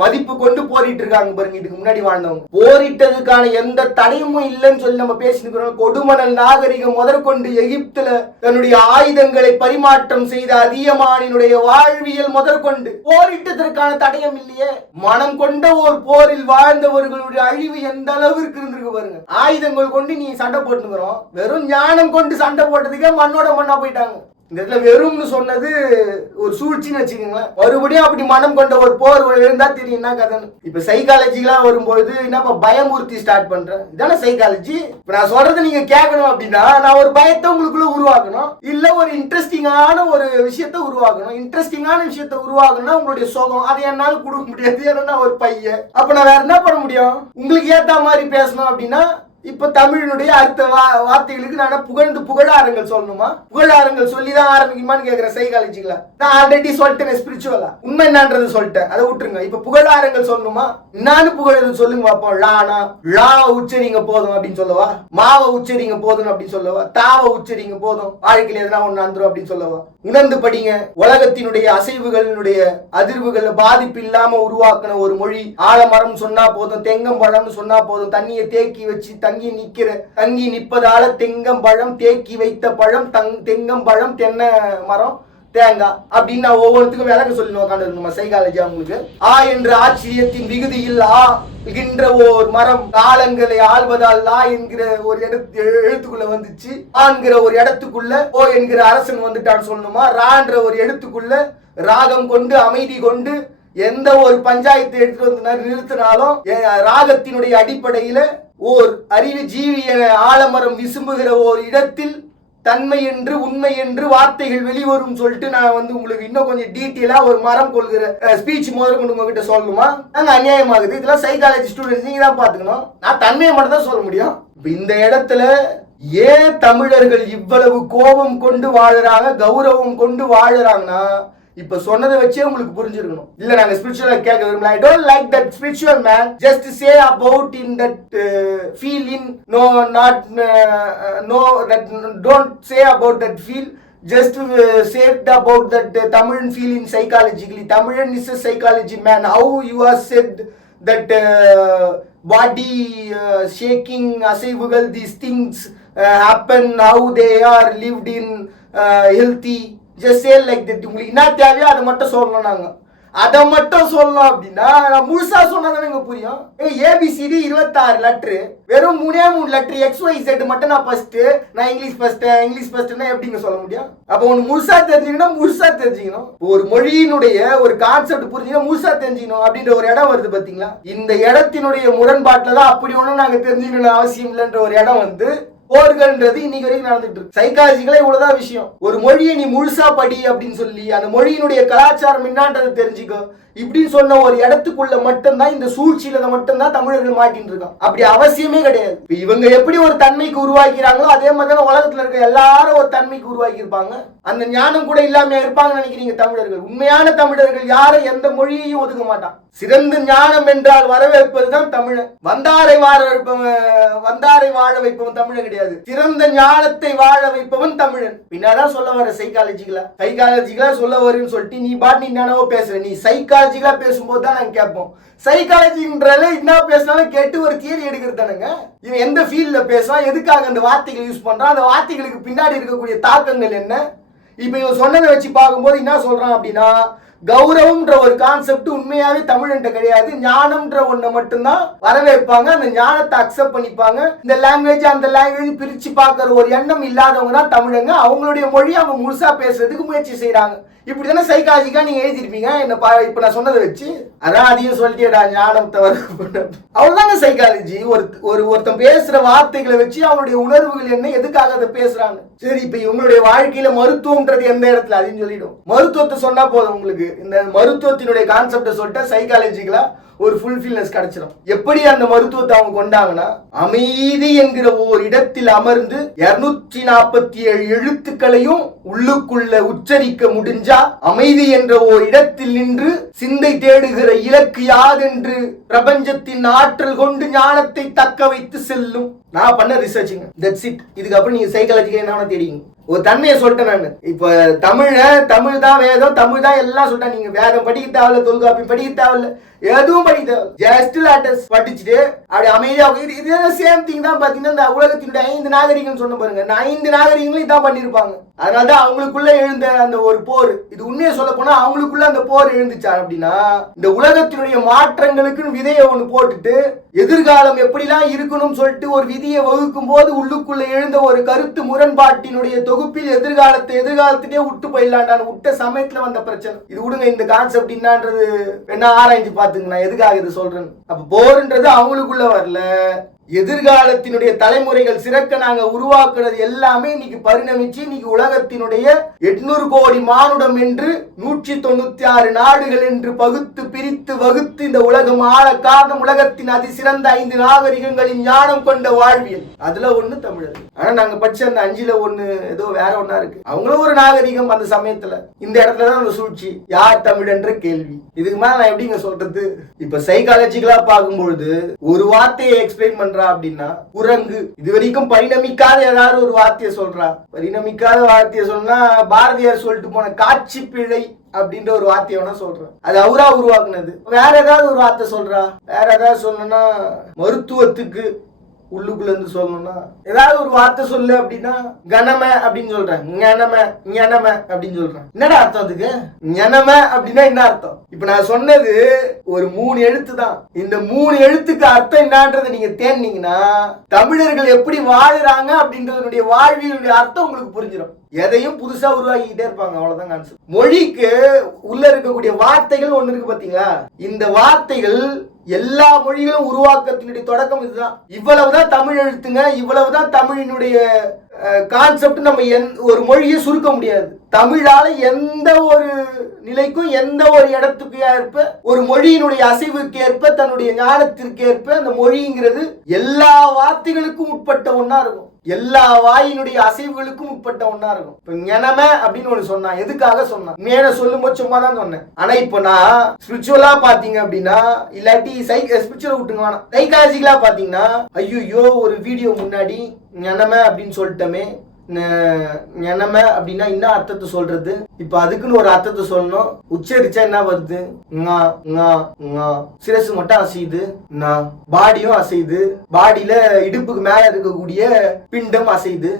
மதிப்பு கொண்டு போரிட்டு இருக்காங்க பாருங்க. இதுக்கு முன்னாடி வாழ்ந்தவங்க போரிட்டதுக்கான எந்த தடையுமும் இல்லைன்னு சொல்லி நம்ம பேசிக்கிறோம். கொடுமணல் நாகரிகம் முதற்கொண்டு எகிப்துல தன்னுடைய ஆயுதங்களை பரிமாற்றம் செய்த அதியமானினுடைய வாழ்வியல் முதற்கொண்டு போரிட்டதற்கான தடயம் இல்லையே. மனம் கொண்ட ஒரு போரில் வாழ்ந்தவர்களுடைய அழிவு எந்த அளவிற்கு இருந்திருக்கு பாருங்க. ஆயுதங்கள் கொண்டு நீ சண்டை போட்டுக்கிறோம், வெறும் ஞானம் கொண்டு சண்டை போட்டதுக்கே மண்ணோட மண்ணா போயிட்டாங்க. இந்த இடத்துல வெறும்னு சொன்னது ஒரு சூழ்ச்சின்னு வச்சுக்கோங்களேன். மறுபடியும் அப்படி மனம் கொண்ட ஒரு போர் இருந்தா தெரியும் என்ன கதைன்னு. இப்ப சைக்காலஜிலாம் வரும்போது என்னப்பா பயமுறுத்தி ஸ்டார்ட் பண்றேன், இதான சைக்காலஜி. இப்ப நான் சொல்றது நீங்க கேட்கணும் அப்படின்னா நான் ஒரு பயத்தை உங்களுக்குள்ள உருவாக்கணும், இல்ல ஒரு இன்ட்ரெஸ்டிங்கான ஒரு விஷயத்த உருவாக்கணும். இன்ட்ரெஸ்டிங்கான விஷயத்த உருவாக்கணும்னா உங்களுடைய சோகம் அதை என்னால கொடுக்க முடியாது, ஏன்னா ஒரு பையன். அப்ப நான் வேற என்ன பண்ண முடியும்? உங்களுக்கு ஏத்த மாதிரி பேசணும் அப்படின்னா இப்ப தமிழினுடைய அடுத்த வார்த்தைகளுக்கு நான் புகழாரங்கள் சொல்லணுமா? புகழாரங்கள் சொல்லிதான் ஆரம்பிக்குமான்னு கேக்குறேன். சைக்காலஜிக்கலா நான் ஆல்ரெடி சொல்லிட்டேன், ஸ்பிரிச்சுவலா உண்மை என்னன்றது சொல்லிட்டேன், அதை விட்டுருங்க. இப்ப புகழாரங்கள் சொல்லணுமா? நானு புகழ் சொல்லுங்க பாப்போம். லானா லா உச்சரிங்க போதும் அப்படின்னு சொல்லவா? மாவை உச்சரிங்க போதும் அப்படின்னு சொல்லவா? தாவை உச்சரிங்க போதும், வாழ்க்கையில எதனா ஒண்ணு வந்துரும் அப்படின்னு சொல்லவா? உணர்ந்து படிங்க. உலகத்தினுடைய அசைவுகளினுடைய அதிர்வுகள் பாதிப்பு இல்லாம உருவாக்கின ஒரு மொழி. ஆலமரம் சொன்னா போதும், தெங்கம்பழம்னு சொன்னா போதும், தண்ணியை தேக்கி வச்சு தங்கி நிற்பதால தெங்கம்பழம், தேக்கி வைத்த பழம் தெங்கம்பழம், தென்னை மரம், தேங்காய் அப்படின்னு நான் ஒவ்வொருத்துக்கும் விளக்க சொல்லி உட்காந்து சைக்காலஜி. உங்களுக்கு ஆ என்ற ஆச்சரியத்தின் விகுதியில் ஆகின்ற ஓர் மரம் காலங்களை ஆள்வதால் லா என்கிற ஒரு எழுத்துக்குள்ள வந்துச்சு. ஆங்கிற ஒரு இடத்துக்குள்ள ஓ என்கிற அரசன் வந்துட்டான்னு சொல்லணுமா? ரான்ற ஒரு எழுத்துக்குள்ள ராகம் கொண்டு அமைதி கொண்டு எந்த ஒரு பஞ்சாயத்து எடுத்துட்டு வந்து நிறுத்தினாலும் ராகத்தினுடைய அடிப்படையில ஓர் அறிவு ஜீவி என ஆலமரம் விசும்புகிற ஓர் இடத்தில் தன்மை என்று உண்மை என்று வார்த்தைகள் வெளிவரும் சொல்லிட்டு நான் உங்களுக்கு இன்னும் கொஞ்சம் டீட்டெயிலா ஒரு மரம் கொள்கிற ஸ்பீச் முதல் கொண்டு உங்ககிட்ட சொல்லணுமா? நாங்க அநியாயமாகுது. இதெல்லாம் சைக்காலஜி ஸ்டூடெண்ட்ஸ் நீங்க தான் பாத்துக்கணும். நான் தன்மையை மட்டும் தான் சொல்ல முடியும். இந்த இடத்துல ஏன் தமிழர்கள் இவ்வளவு கோபம் கொண்டு வாழறாங்க, கௌரவம் கொண்டு வாழறாங்கன்னா இப்ப சொன்னதை வச்சே உங்களுக்கு புரிஞ்சிருக்கணும். இல்ல நாங்க ஸ்பிரிச்சுவலா கேட்க விரும்பல. I don't like that spiritual man. Just say about in that feel in no not no that don't say about that feel. Just say about that Tamil feel in psychologically. Tamilan is a psychology man. How you are said that body shaking, asaivugal, these things happen. How they are lived in healthy. Just say like that. உங்களுக்கு என்ன தேவையோ அதை மட்டும் சொல்லணும். நாங்க அதை மட்டும் சொல்லணும் அப்படின்னா நான் முழுசா சொன்னதானே எனக்கு புரியும். ஏபிசிடி 26 லெட்டரு, வெறும் 3 லெட்டர் XYZ மட்டும் நான் ஃபர்ஸ்ட், நான் இங்கிலீஷ் ஃபர்ஸ்ட்னா எப்படிங்க சொல்ல முடியும்? அப்ப ஒன்று முழுசா தெரிஞ்சுக்கணும், முழுசா தெரிஞ்சுக்கணும். ஒரு மொழியினுடைய ஒரு கான்செப்ட் புரிஞ்சுக்கணும், முழுசா தெரிஞ்சுக்கணும் அப்படின்ற ஒரு இடம் வருது பாத்தீங்களா? இந்த இடத்தினுடைய முரண்பாட்டில் தான் அப்படி ஒன்றும் நாங்க தெரிஞ்சுக்கணும் அவசியம் இல்லைன்ற ஒரு இடம் வந்து போர்கள்ன்றது இன்னைக்கு வரைக்கும் நடந்துட்டு இருக்கு. சைக்காலஜிக்கலா இவ்வளவுதான் விஷயம். ஒரு மொழியை நீ முழுசா படி அப்படின்னு சொல்லி அந்த மொழியினுடைய கலாச்சாரம் என்னன்றதை தெரிஞ்சுக்கோ இப்படின்னு சொன்ன ஒரு இடத்துக்குள்ள மட்டும்தான், இந்த சூழ்ச்சியில மட்டும்தான் தமிழர்கள் மாட்டின்னு இருக்கான். அப்படி அவசியமே கிடையாது. இவங்க எப்படி ஒரு தன்மைக்கு உருவாக்கிறாங்களோ அதே மாதிரி உலகத்துல இருக்க எல்லாரும் ஒரு தன்மைக்கு உருவாக்கி இருப்பாங்க. அந்த ஞானம் கூட இல்லாம இருப்பாங்கன்னு நினைக்கிறீங்க தமிழர்கள்? உண்மையான தமிழர்கள் யாரும் எந்த மொழியையும் ஒதுக்க மாட்டான். சிறந்த ஞானம் என்றால் வரவேற்பதுதான் தமிழன். வந்தாரை வாழ வைப்பவன் தமிழன் கிடையாது. சிறந்த ஞானத்தை வாழ வைப்பவன் தமிழன். பின்னாதான் சொல்ல வர சைக்காலஜிக்கலா சொல்ல வருன்னு சொல்லிட்டு நீ பாட்டு என்னவோ பேசுற. நீ சைக்காலஜிக்கலா பேசும்போது தான் நாங்க கேட்போம். சைக்காலஜின்றால என்ன பேசினாலும் கேட்டு ஒரு தியரி எடுக்கிறது தானுங்க. இவன் எந்த ஃபீல்ட்ல பேசுறான், எதுக்காக அந்த வார்த்தைகள் யூஸ் பண்றான், அந்த வார்த்தைகளுக்கு பின்னாடி இருக்கக்கூடிய தாக்கங்கள் என்ன. இப்ப இவன் சொன்னதை வச்சு பார்க்கும்போது என்ன சொல்றான் அப்படின்னா, கௌரவம்ன்ற ஒரு கான்செப்ட் உண்மையாவே தமிழ்கிட்ட கிடையாது. ஞானம்ன்ற ஒண்ணு மட்டும்தான் வரவேற்பாங்க, அந்த ஞானத்தை அக்செப்ட் பண்ணிப்பாங்க. இந்த லாங்குவேஜ் அந்த லாங்குவேஜ் பிரிச்சு பார்க்கற ஒரு எண்ணம் இல்லாதவங்க தான் தமிழங்க. அவங்களுடைய மொழியை அவங்க முழுசா பேசுறதுக்கு முயற்சி செய்யறாங்க. இப்படிதானே சைக்காலஜிக்கா நீங்க எழுதிருப்பீங்க. என்ன இப்ப நான் சொன்னதை வச்சு அதான் அதையும் சொல்லிட்டேடா ஞானத்தை அவ்வளவுதாங்க சைக்காலஜி. ஒருத்தன் பேசுற வார்த்தைகளை வச்சு அவனுடைய உணர்வுகள் என்ன, எதுக்காக அதை பேசுறாங்க. சரி, இப்ப இவங்களுடைய வாழ்க்கையில மருத்துவம்ன்றது எந்த இடத்துல அதையும் சொல்லிடும். மருத்துவத்தை சொன்னா போதும் உங்களுக்கு. இந்த மருத்துவத்தினுடைய கான்செப்ட சொல்லிட்டு சைக்காலஜிக்கலா ஒரு ஃபுல்ஃபில்னஸ் கிடைச்சிடும். எப்படி அந்த மருத்துவத்தை அவங்க கொண்டாங்கன்னா, அமைதி என்கிற ஓர் இடத்தில் அமர்ந்து 247 எழுத்துக்களையும் உள்ளுக்குள்ள உச்சரிக்க முடிஞ்சா அமைதி என்ற ஓர் இடத்தில் நின்று சிந்தை தேடுகிற இலக்கு யாதென்று பிரபஞ்சத்தின் ஆற்றல் கொண்டு ஞானத்தை தக்க வைத்து செல்லும். நான் பண்ண ரிசர்ச்சுங்க. That's it. இதுக்கப்புறம் நீங்க சைக்காலஜிக்கா என்ன தேடிங்க. ஒரு தன்மையை சொல்லிட்டேன் நான். இப்ப தமிழ் தான் வேதம், தமிழ் தான் எல்லாம் சொல்லிட்டேன். நீங்க வேதம் படிக்க தேவையில்ல, தொல்காப்பி படிக்க தேவையில்ல, எதுவும் படிக்க தேவை. ஜஸ்ட் லேட்டஸ்ட் படிச்சுட்டு அப்படி அமைதியா இது சேம் திங் தான். பாத்தீங்கன்னா இந்த உலகத்தினுடைய 5 நாகரிகம் சொன்ன பாருங்க, இந்த 5 நாகரிகங்களும் இதான் பண்ணிருப்பாங்க. அதனாலதான் அவங்களுக்குள்ள எழுந்த அந்த ஒரு போர், இது உண்மையை சொல்ல போனா அவங்களுக்குள்ள அந்த போர் எழுந்துச்சா அப்படின்னா, இந்த உலகத்தினுடைய மாற்றங்களுக்கு விதையை ஒண்ணு போட்டுட்டு எதிர்காலம் எப்படிலாம் இருக்கணும்னு சொல்லிட்டு ஒரு விதியை வகுக்கும் போது உள்ளுக்குள்ள எழுந்த ஒரு கருத்து முரண்பாட்டினுடைய தொகுப்பில் எதிர்காலத்திலே விட்டு போயிடலாண்டான்னு விட்ட சமயத்துல வந்த பிரச்சனை இது. விடுங்க, இந்த கான்செப்ட் என்னன்றது என்ன ஆராய்ச்சி பார்த்துங்க. நான் எதுக்காக இது சொல்றேன். அப்ப போர்ன்றது அவங்களுக்குள்ள வரல, எதிர்காலத்தினுடைய தலைமுறைகள் சிறக்க நாங்க உருவாக்குறது எல்லாமே இன்னைக்கு பரிணமிச்சு இன்னைக்கு உலகத்தினுடைய 800 கோடி மானுடம் என்று 196 நாடுகள் என்று பகுத்து பிரித்து வகுத்து இந்த உலகம் ஆள காரணம் உலகத்தின் அதிசிறந்த 5 நாகரிகங்களின் ஞானம் கொண்ட வாழ்வியல். அதுல ஒண்ணு தமிழர். ஆனா நாங்க படிச்ச அந்த 5ல ஒண்ணு ஏதோ வேற ஒண்ணா இருக்கு. அவங்களும் ஒரு நாகரிகம். அந்த சமயத்துல இந்த இடத்துலதான் அந்த சூழ்ச்சி. யார் தமிழன்ற கேள்வி. இதுக்கு மேல நான் எப்படிங்க சொல்றது? இப்ப சைக்காலஜிக்கலா பார்க்கும்பொழுது ஒரு வார்த்தையை எக்ஸ்பிளைன் பண்ற அப்படின்னா குரங்கு. இது வரைக்கும் பரிணமிக்காத ஏதாவது ஒரு வார்த்தையை சொல்றா. பரிணமிக்காத வார்த்தையை சொன்னா பாரதியார் சொல்லிட்டு போன காட்சி பிழை அப்படின்ற ஒரு வார்த்தையை வேணா சொல்றேன். அது அவரா உருவாக்குனது. வேற ஏதாவது ஒரு வார்த்தை சொல்றா. வேற ஏதாவது சொல்லணும்னா மருத்துவத்துக்கு உள்ளுக்குள்ள இருந்து சொல்லணும்னா ஏதாவது ஒரு வார்த்தை சொல்லு அப்படின்னா கனம அப்படின்னு சொல்றேன். ஞனம அப்படின்னு சொல்றேன். என்னடா அர்த்தம் அதுக்கு? ஞனம அப்படின்னா என்ன அர்த்தம்? இப்ப நான் சொன்னது ஒரு 3 எழுத்து தான். இந்த 3 எழுத்துக்கு அர்த்தம் என்னன்றதை நீங்க தேடினீங்கன்னா தமிழர்கள் எப்படி வாழுறாங்க அப்படின்றதுடைய வாழ்வியலுடைய அர்த்தம் உங்களுக்கு புரிஞ்சிடும். எதையும் புதுசா உருவாக்கிட்டே இருப்பாங்க. அவ்வளவுதான் கான்செப்ட். மொழிக்கு உள்ள இருக்கக்கூடிய வார்த்தைகள் ஒண்ணு இருக்கு பாத்தீங்களா? இந்த வார்த்தைகள் எல்லா மொழிகளும் உருவாக்கத்தினுடைய தொடக்கம் இதுதான். இவ்வளவுதான் தமிழ் எழுத்துங்க, இவ்வளவுதான் தமிழினுடைய கான்செப்ட். நம்ம ஒரு மொழியை சுருக்க முடியாது. தமிழால எந்த ஒரு நிலைக்கும் எந்த ஒரு இடத்துக்கு ஏற்ப ஒரு மொழியினுடைய அசைவுக்கு ஏற்ப தன்னுடைய ஞானத்திற்கு ஏற்ப அந்த மொழிங்கிறது எல்லா வார்த்தைகளுக்கும் உட்பட்ட ஒன்னா இருக்கும். எல்லா வாயினுடைய அசைவுகளுக்கும் உட்பட்ட ஒன்னா இருக்கும். இப்ப ஞனம அப்படின்னு ஒண்ணு சொன்னா எதுக்காக சொன்னா? மேல சொல்லும் போது சும்மா தான் சொன்னேன். ஆனா இப்ப நான் ஸ்பிரிச்சுவலா பாத்தீங்க அப்படின்னா, இல்லாட்டி ஸ்பிரிச்சுவலா விட்டுங்க வேணாம், சைக்காலஜிக்கலா பாத்தீங்கன்னா, ஐயோ ஒரு வீடியோ முன்னாடி ஞனம அப்படின்னு சொல்லிட்டோமே, ஞனம அப்படின்னா என்ன அர்த்தத்தை சொல்றது? இப்ப அதுக்குன்னு ஒரு அர்த்தத்தை சொல்லணும். உச்சரிச்சா என்ன வருது? சிரசு மட்டும் அசையுது, பாடியும் அசையுது, பாடியில இடுப்புக்கு மேல இருக்கக்கூடிய பிண்டம் அசையுது,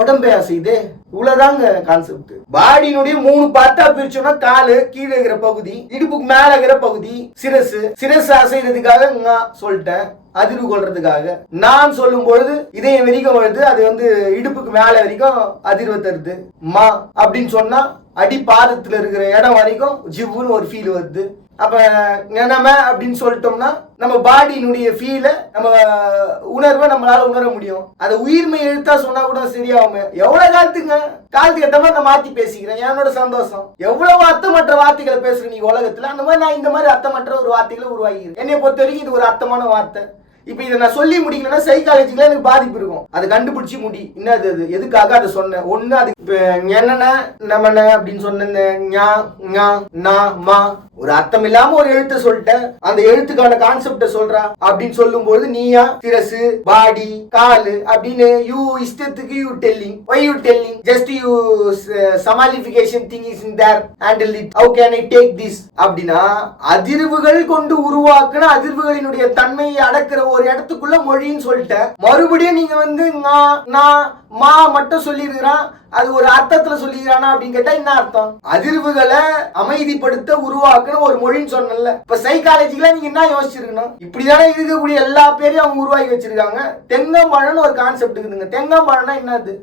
உடம்பே அசையுது. இவ்வளவுதாங்க கான்செப்ட். பாடியினுடைய 3 பார்ட்டா பிரிச்சோம்னா காலு கீழே இருக்கிற பகுதி, இடுப்புக்கு மேல இருக்கிற பகுதி சிரசு அசைறதுக்காக சொல்லிட்டேன். அதிர்வு கொள்றதுக்காக நான் சொல்லும் பொழுது இதயம் வரைக்கும் வருது, அது இடுப்புக்கு மேல வரைக்கும் அதிர்வு தருது. அப்படின்னு சொன்னா அடி பாதத்துல இருக்கிற இடம் வரைக்கும் ஜிவ்வுன்னு ஒரு ஃபீல் வருது. அப்ப ஞனம அப்படின்னு சொல்லிட்டோம்னா நம்ம பாடியினுடைய ஃபீல நம்ம உணர்வை நம்மளால உணர முடியும். அதை உயிர்மை எழுத்தா சொன்னா கூட சரியாகும். எவ்வளவு காலத்துக்கு ஏற்ற மாதிரி நான் மாத்தி பேசிக்கிறேன். என்னோட சந்தோஷம். எவ்வளவு அர்த்தமற்ற வார்த்தைகளை பேசுறேன் நீங்க உலகத்துல, அந்த மாதிரி நான் இந்த மாதிரி அர்த்தமற்ற ஒரு வார்த்தைகளை உருவாக்கிறேன். என்னை பொறுத்த வரைக்கும் இது ஒரு அர்த்தமான வார்த்தை. இப்ப இதை நான் சொல்லி முடிக்கலன்னா சைக்காலஜிக்கலா எனக்கு பாதிப்பு இருக்கும். அதை கண்டுபிடிச்சு முடி என்னது அது, எதுக்காக அதை சொன்னேன். ஒண்ணு அது என்னென்ன நமன அப்படின்னு சொன்ன ஒரு அர்த்தம் இல்லாம ஒரு எழுத்தை சொல்லிட்டேன். அந்த எழுத்துக்கான கான்செப்ட சொல்றா அப்படின்னு சொல்லும் போது நீயா சிரசு பாடி காலு அப்படின்னு யூ இஷ்டத்துக்கு you telling why you telling just you simplification thing is in there handle it how can I take this அப்படின்னா அதிர்வுகள் கொண்டு உருவாக்குன அதிர்வுகளினுடைய தன்மையை அடக்கிற ஒரு இடத்துக்குள்ள மொழின்னு சொல்லிட்டேன். மறுபடியும் நீங்க மா மட்டும் சொல்லிருக்கிறான், அது ஒரு அர்த்தத்துல சொல்லிக்கிறானா அப்படின்னு கேட்டா என்ன அர்த்தம்? அதிர்வுகளை அமைதிப்படுத்த உருவாக்குன ஒரு மொழின்னு சொன்னல. இப்ப சைக்காலஜிக்கலா நீங்க என்ன யோசிச்சிருக்கணும்? இப்படிதானே இருக்கக்கூடிய எல்லா பேரையும் அவங்க உருவாக்கி வச்சிருக்காங்க. தெங்கம்பழம்னு ஒரு கான்செப்ட் இருக்குதுங்க. தெங்கம்பழம்னா என்னது?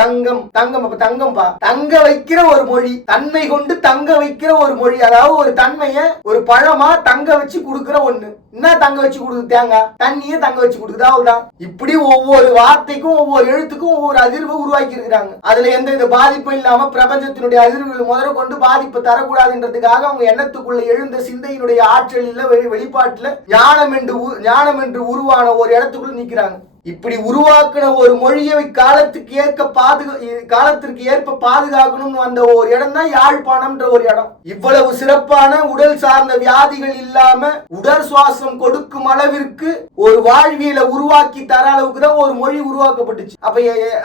தங்கம் அப்ப தங்கம்பா தங்க வைக்கிற ஒரு மொழி, தன்மை கொண்டு தங்க வைக்கிற ஒரு மொழி. அதாவது ஒரு தன்மைய ஒரு பழமா தங்க வச்சு கொடுக்கிற ஒண்ணு. என்ன தங்க வச்சு கொடுக்குது? தேங்காய் தண்ணியே தங்க வச்சு கொடுக்குது. அவ்வளவுதான். இப்படி ஒவ்வொரு வார்த்தைக்கும் ஒவ்வொரு எழுத்துக்கும் ஒவ்வொரு அதிர்வு உருவாக்கி இருக்கிறாங்க. அதுல எந்த பாதிப்பும் இல்லாம பிரபஞ்சத்தினுடைய அதிர்வுகள் முதல்ல கொண்டு பாதிப்பு தரக்கூடாதுன்றதுக்காக அவங்க எண்ணத்துக்குள்ள எழுந்த சிந்தையினுடைய ஆற்றலில் வெளிப்பாட்டுல ஞானம் என்று உருவான ஒரு இடத்துக்குள்ள நிக்கிறாங்க. இப்படி உருவாக்குன ஒரு மொழியை காலத்திற்கு ஏற்ப பாதுகாக்கணும்னு வந்த ஒரு இடம் தான் யாழ்ப்பாணம்ன்ற ஒரு இடம். இவ்வளவு சிறப்பான உடல் சார்ந்த வியாதிகள் இல்லாம உடல் சுவாசம் கொடுக்கும் அளவிற்கு ஒரு வாழ்வியலை உருவாக்கி தர அளவுக்கு தான் ஒரு மொழி உருவாக்கப்பட்டுச்சு.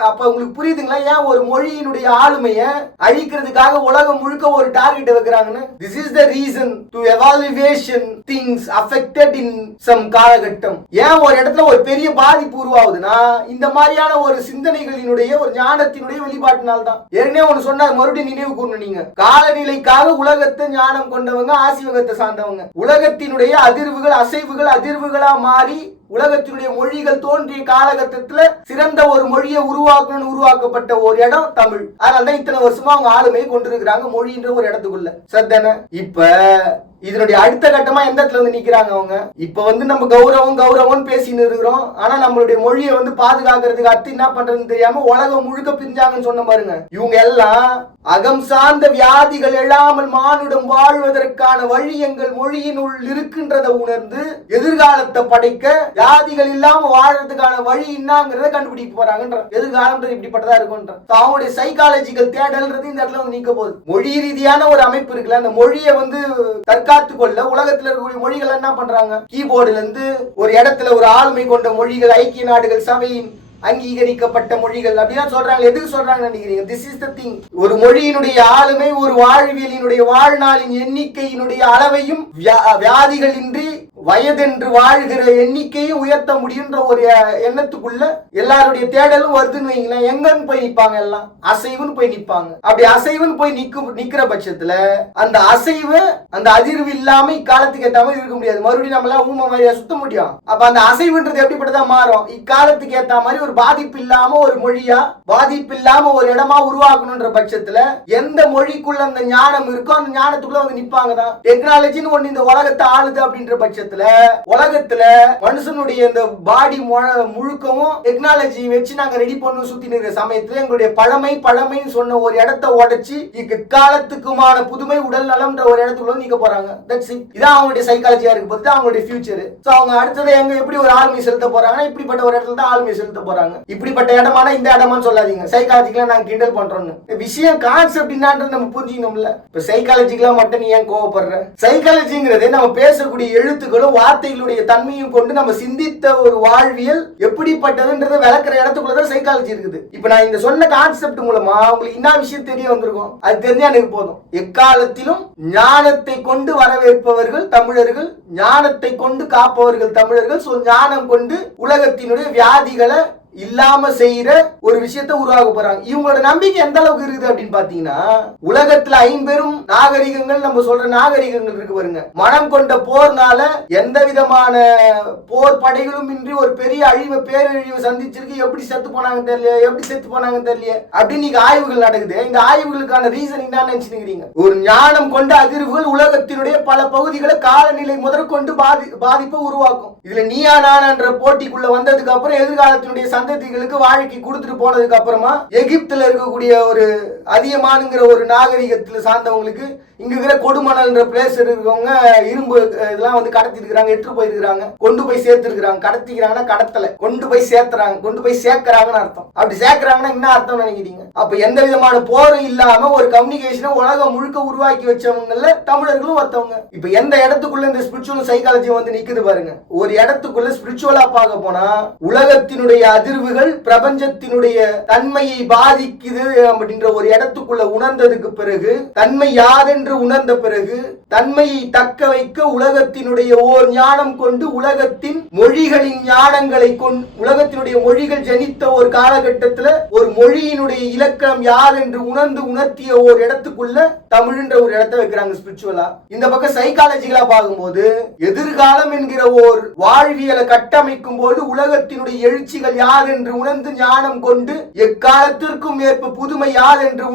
அப்ப உங்களுக்கு புரியுதுங்களா ஏன் ஒரு மொழியினுடைய ஆளுமையை அழிக்கிறதுக்காக உலகம் முழுக்க ஒரு target வைக்கிறாங்கன்னு? This is the reason to evaluation things affected in some காலகட்டம். ஏன் ஒரு இடத்துல ஒரு பெரிய பாதிப்பு உருவாகுதுன்னா இந்த மாதிரியான ஒரு சிந்தனைகளினுடைய ஒரு ஞானத்தினுடைய வெளிப்பாட்டினால் தான். ஏற்கனவே ஒன்று சொன்னார், மறுபடியும் நினைவு கூறணும். நீங்க காலநிலைக்காக உலகத்தை ஞானம் கொண்டவங்க, ஆசிவகத்தை சார்ந்தவங்க. உலகத்தினுடைய அதிர்வுகள் அசைவுகள் அதிர்வுகளா மாறி உலகத்தினுடைய மொழிகள் தோன்றிய காலகட்டத்தில் சிறந்த ஒரு மொழியை உருவாக்கப்பட்ட ஒரு இடம் தமிழ். அதனாலதான் இத்தனை வருஷமா அவங்க ஆளுமையை கொண்டிருக்கிறாங்க மொழின்ற ஒரு இடத்துக்குள்ள. சத்தன இப்ப இதனுடைய அடுத்த கட்டமா எந்த இடத்துல வந்து நிக்கிறாங்க அவங்க? இப்ப வந்து நம்ம கௌரவம் பேசின்னு இருக்கிறோம். ஆனா நம்மளுடைய மொழியை வந்து பாதுகாக்கிறதுக்கு அடுத்து என்ன பண்றதுன்னு தெரியாம உலகம் முழுக்க பிரிஞ்சாங்கன்னு சொன்ன பாருங்க. இவங்க எல்லாம் அகம் சார்ந்த வியாதிகள் எழாமல் மானுடம் வாழ்வதற்கான வழி எங்கள் மொழியினுள் இருக்கின்றதை உணர்ந்து எதிர்காலத்தை படைக்க வியாதிகள் இல்லாம வாழ்றதுக்கான வழி என்னங்கிறத கண்டுபிடிக்க போறாங்கன்ற. எதிர்காலம் இப்படிப்பட்டதா இருக்கும்ன்ற அவங்களுடைய சைக்காலஜிக்கல் தேடல்ன்றது இந்த இடத்துல வந்து நீக்க போகுது. மொழி ரீதியான ஒரு அமைப்பு இருக்குல்ல, அந்த மொழியை வந்து தற்காத்துக்கொள்ள உலகத்துல இருக்கக்கூடிய மொழிகள் என்ன பண்றாங்க? கீபோர்டுல இருந்து ஒரு இடத்துல ஒரு ஆளுமை கொண்ட மொழிகள், ஐக்கிய நாடுகள் சபையின் அங்கீகரிக்கப்பட்ட மொழிகள் அப்படின்னா சொல்றாங்க. எதுக்கு சொல்றாங்க நினைக்கிறீங்க? This is the thing. ஒரு மொழியினுடைய ஆளுமை ஒரு வாழ்வியலினுடைய வாழ்நாளின் எண்ணிக்கையினுடைய அளவையும் வியாதிகள் இன்றி வயதென்று வாழ்கிற எண்ணிக்கையும் உயர்த்த முடியுன்ற ஒரு எண்ணத்துக்குள்ள எல்லாருடைய தேடலும் வருதுன்னு வைங்களேன். எங்கன்னு போய் நிப்பாங்க? எல்லாம் அசைவுன்னு போய் நிப்பாங்க. அப்படி அசைவுன்னு போய் நிக்கிற பட்சத்துல அந்த அசைவு அந்த அதிர்வு இல்லாம இக்காலத்துக்கு ஏற்ற மாதிரி இருக்க முடியாது. மறுபடியும் நம்ம எல்லாம் ஊம மாதிரியா சுத்த முடியும்? அப்ப அந்த அசைவுன்றது எப்படிப்பட்டதா மாறும்? இக்காலத்துக்கு ஏற்ற மாதிரி ஒரு பாதிப்பு இல்லாம ஒரு மொழியா, பாதிப்பு இல்லாம ஒரு இடமா உருவாக்கணும்ன்ற பட்சத்துல எந்த மொழிக்குள்ள அந்த ஞானம் இருக்கோ அந்த ஞானத்துக்குள்ள வந்து நிப்பாங்க தான். டெக்னாலஜின்னு ஒண்ணு இந்த உலகத்தை ஆளுது அப்படின்ற பட்சத்துல உலகத்துல மனுஷனுடைய இந்த பாடி முழுக்கவும் டெக்னாலஜி வச்சு நாங்க ரெடி பண்ணி சுத்தி நிற்கிற சமயத்துல எங்களுடைய பழமைன்னு சொன்ன ஒரு இடத்தை உடைச்சு இக்காலத்துக்குமான புதுமை உடல் நலம்ன்ற ஒரு இடத்துக்குள்ள நீக்க போறாங்க. இதான் அவங்களுடைய சைக்காலஜியா இருக்கு போது அவங்களுடைய ஃபியூச்சர். அவங்க அடுத்தது எங்க எப்படி ஒரு ஆளுமை செலுத்த போறாங்கன்னா இப்படிப்பட்ட ஒரு இடத்துல தான் ஆளுமை செலுத்த போறாங்க. இப்படிப்பட்ட இடமான இந்த இடமான்னு சொல்லாதீங்க. சைக்காலஜிக்கலா நாங்க கிண்டல் பண்றோம்னு விஷயம் கான்செப்ட் என்னன்றது நம்ம புரிஞ்சுக்கணும்ல. இப்ப சைக்காலஜிக்கலா மட்டும் நீ ஏன் கோவப்படுற? சைக்காலஜிங்கிறது நம்ம பேசக்கூடிய எழுத்துக்கள் வார்த்தைகளுடைய தன்மையும் கொண்டு நம்ம சிந்தித்த ஒரு வாழ்வியல் எப்படிப்பட்டதுன்றத விளக்குற இடத்துக்குள்ளதான் சைக்காலஜி இருக்குது. இப்ப நான் இந்த சொன்ன கான்செப்ட் மூலமா உங்களுக்கு என்ன விஷயம் தெரிய வந்திருக்கும்? அது தெரிஞ்சா எனக்கு போதும். எக்காலத்திலும் ஞானத்தை கொண்டு வரவேற்பவர்கள் தமிழர்கள், ஞானத்தை கொண்டு காப்பவர்கள் தமிழர்கள். ஞானம் கொண்டு உலகத்தினுடைய வியாதிகளை இல்லாம செய்யற ஒரு விஷயத்தை உருவாக்க போறாங்க. இவங்களோட நம்பிக்கை எந்த அளவுக்கு இருக்குது அப்படின்னு பாத்தீங்கன்னா, உலகத்துல 50 நாகரிகங்கள் நம்ம சொல்ற நாகரிகங்கள் இருக்கு பாருங்க. மனம் கொண்ட போர்னால எந்த விதமான போர் படைகளும் இன்றி ஒரு பெரிய பேரழிவு சந்திச்சிருக்கு. எப்படி செத்து போனாங்க தெரியல அப்படின்னு நீங்க ஆய்வுகள் நடக்குது. இந்த ஆய்வுகளுக்கான ரீசன் என்ன நினைச்சுக்கிறீங்க? ஒரு ஞானம் கொண்ட அதிர்வுகள் உலகத்தினுடைய பல பகுதிகளை காலநிலை முதற்கொண்டு பாதிப்பை உருவாக்கும். இதுல நீயா நானான்ற போட்டிக்குள்ள வந்ததுக்கு அப்புறம் எதிர்காலத்தினுடைய சந்ததிகளுக்கு வாழ்க்கை கொடுத்துட்டு போனதுக்கு அப்புறமா எகிப்துல இருக்கக்கூடிய ஒரு அதிகமானுங்கிற ஒரு நாகரிகத்துல சார்ந்தவங்களுக்கு இங்க இருக்கிற கொடுமணல்ன்ற பிளேஸ் இருக்கவங்க இரும்பு இதெல்லாம் வந்து கடத்தி இருக்கிறாங்க, எட்டு போயிருக்கிறாங்க, கொண்டு போய் சேர்த்துருக்காங்க. கடத்திக்கிறாங்கன்னா கடத்தல, கொண்டு போய் சேர்க்கிறாங்கன்னு அர்த்தம். அப்படி சேர்க்கிறாங்கன்னா என்ன அர்த்தம் நினைக்கிறீங்க? அப்ப எந்த விதமான போரும் இல்லாம ஒரு கம்யூனிகேஷனை உலகம் முழுக்க உருவாக்கி வச்சவங்கல்ல தமிழர்களும் ஒருத்தவங்க. இப்ப எந்த இடத்துக்குள்ள இந்த ஸ்பிரிச்சுவல் சைக்காலஜி வந்து நிக்குது பாருங்க. ஒரு இடத்துக்குள்ள ஸ்பிரிச்சுவலா பார்க்க போனா உலகத்தினுடைய அதிர்வுகள் பிரபஞ்சத்தினுடைய தன்மையை பாதிக்குது அப்படின்ற ஒரு இடத்துக்குள்ள உணர்ந்ததுக்கு பிறகு, தன்மை யாரென்று உணர்ந்த பிறகு, தன்மையை தக்க வைக்க உலகத்தினுடைய ஓர் ஞானம் கொண்டு உலகத்தின் மொழிகளின் ஞானங்களை கொண்டு உலகத்தினுடைய மொழிகள் ஜனித்த ஒரு காலகட்டத்தில் ஒரு மொழியினுடைய இலக்கணம் யார் என்று உணர்த்திய ஒரு இடத்துக்குள்ள தமிழ்ன்ற ஒரு இடத்தை வைக்கிறாங்க ஸ்பிரிச்சுவலா. இந்த பக்கம் சைக்காலஜிகளா பார்க்கும்போது எதிர்காலம் என்கிற ஓர் வாழ்வியலை கட்டமைக்கும் போது உலகத்தினுடைய எழுச்சிகள் யார் என்று உணர்ந்து ஞானம் கொண்டு எக்காலத்திற்கும் ஏற்ப புதுமை யார் என்று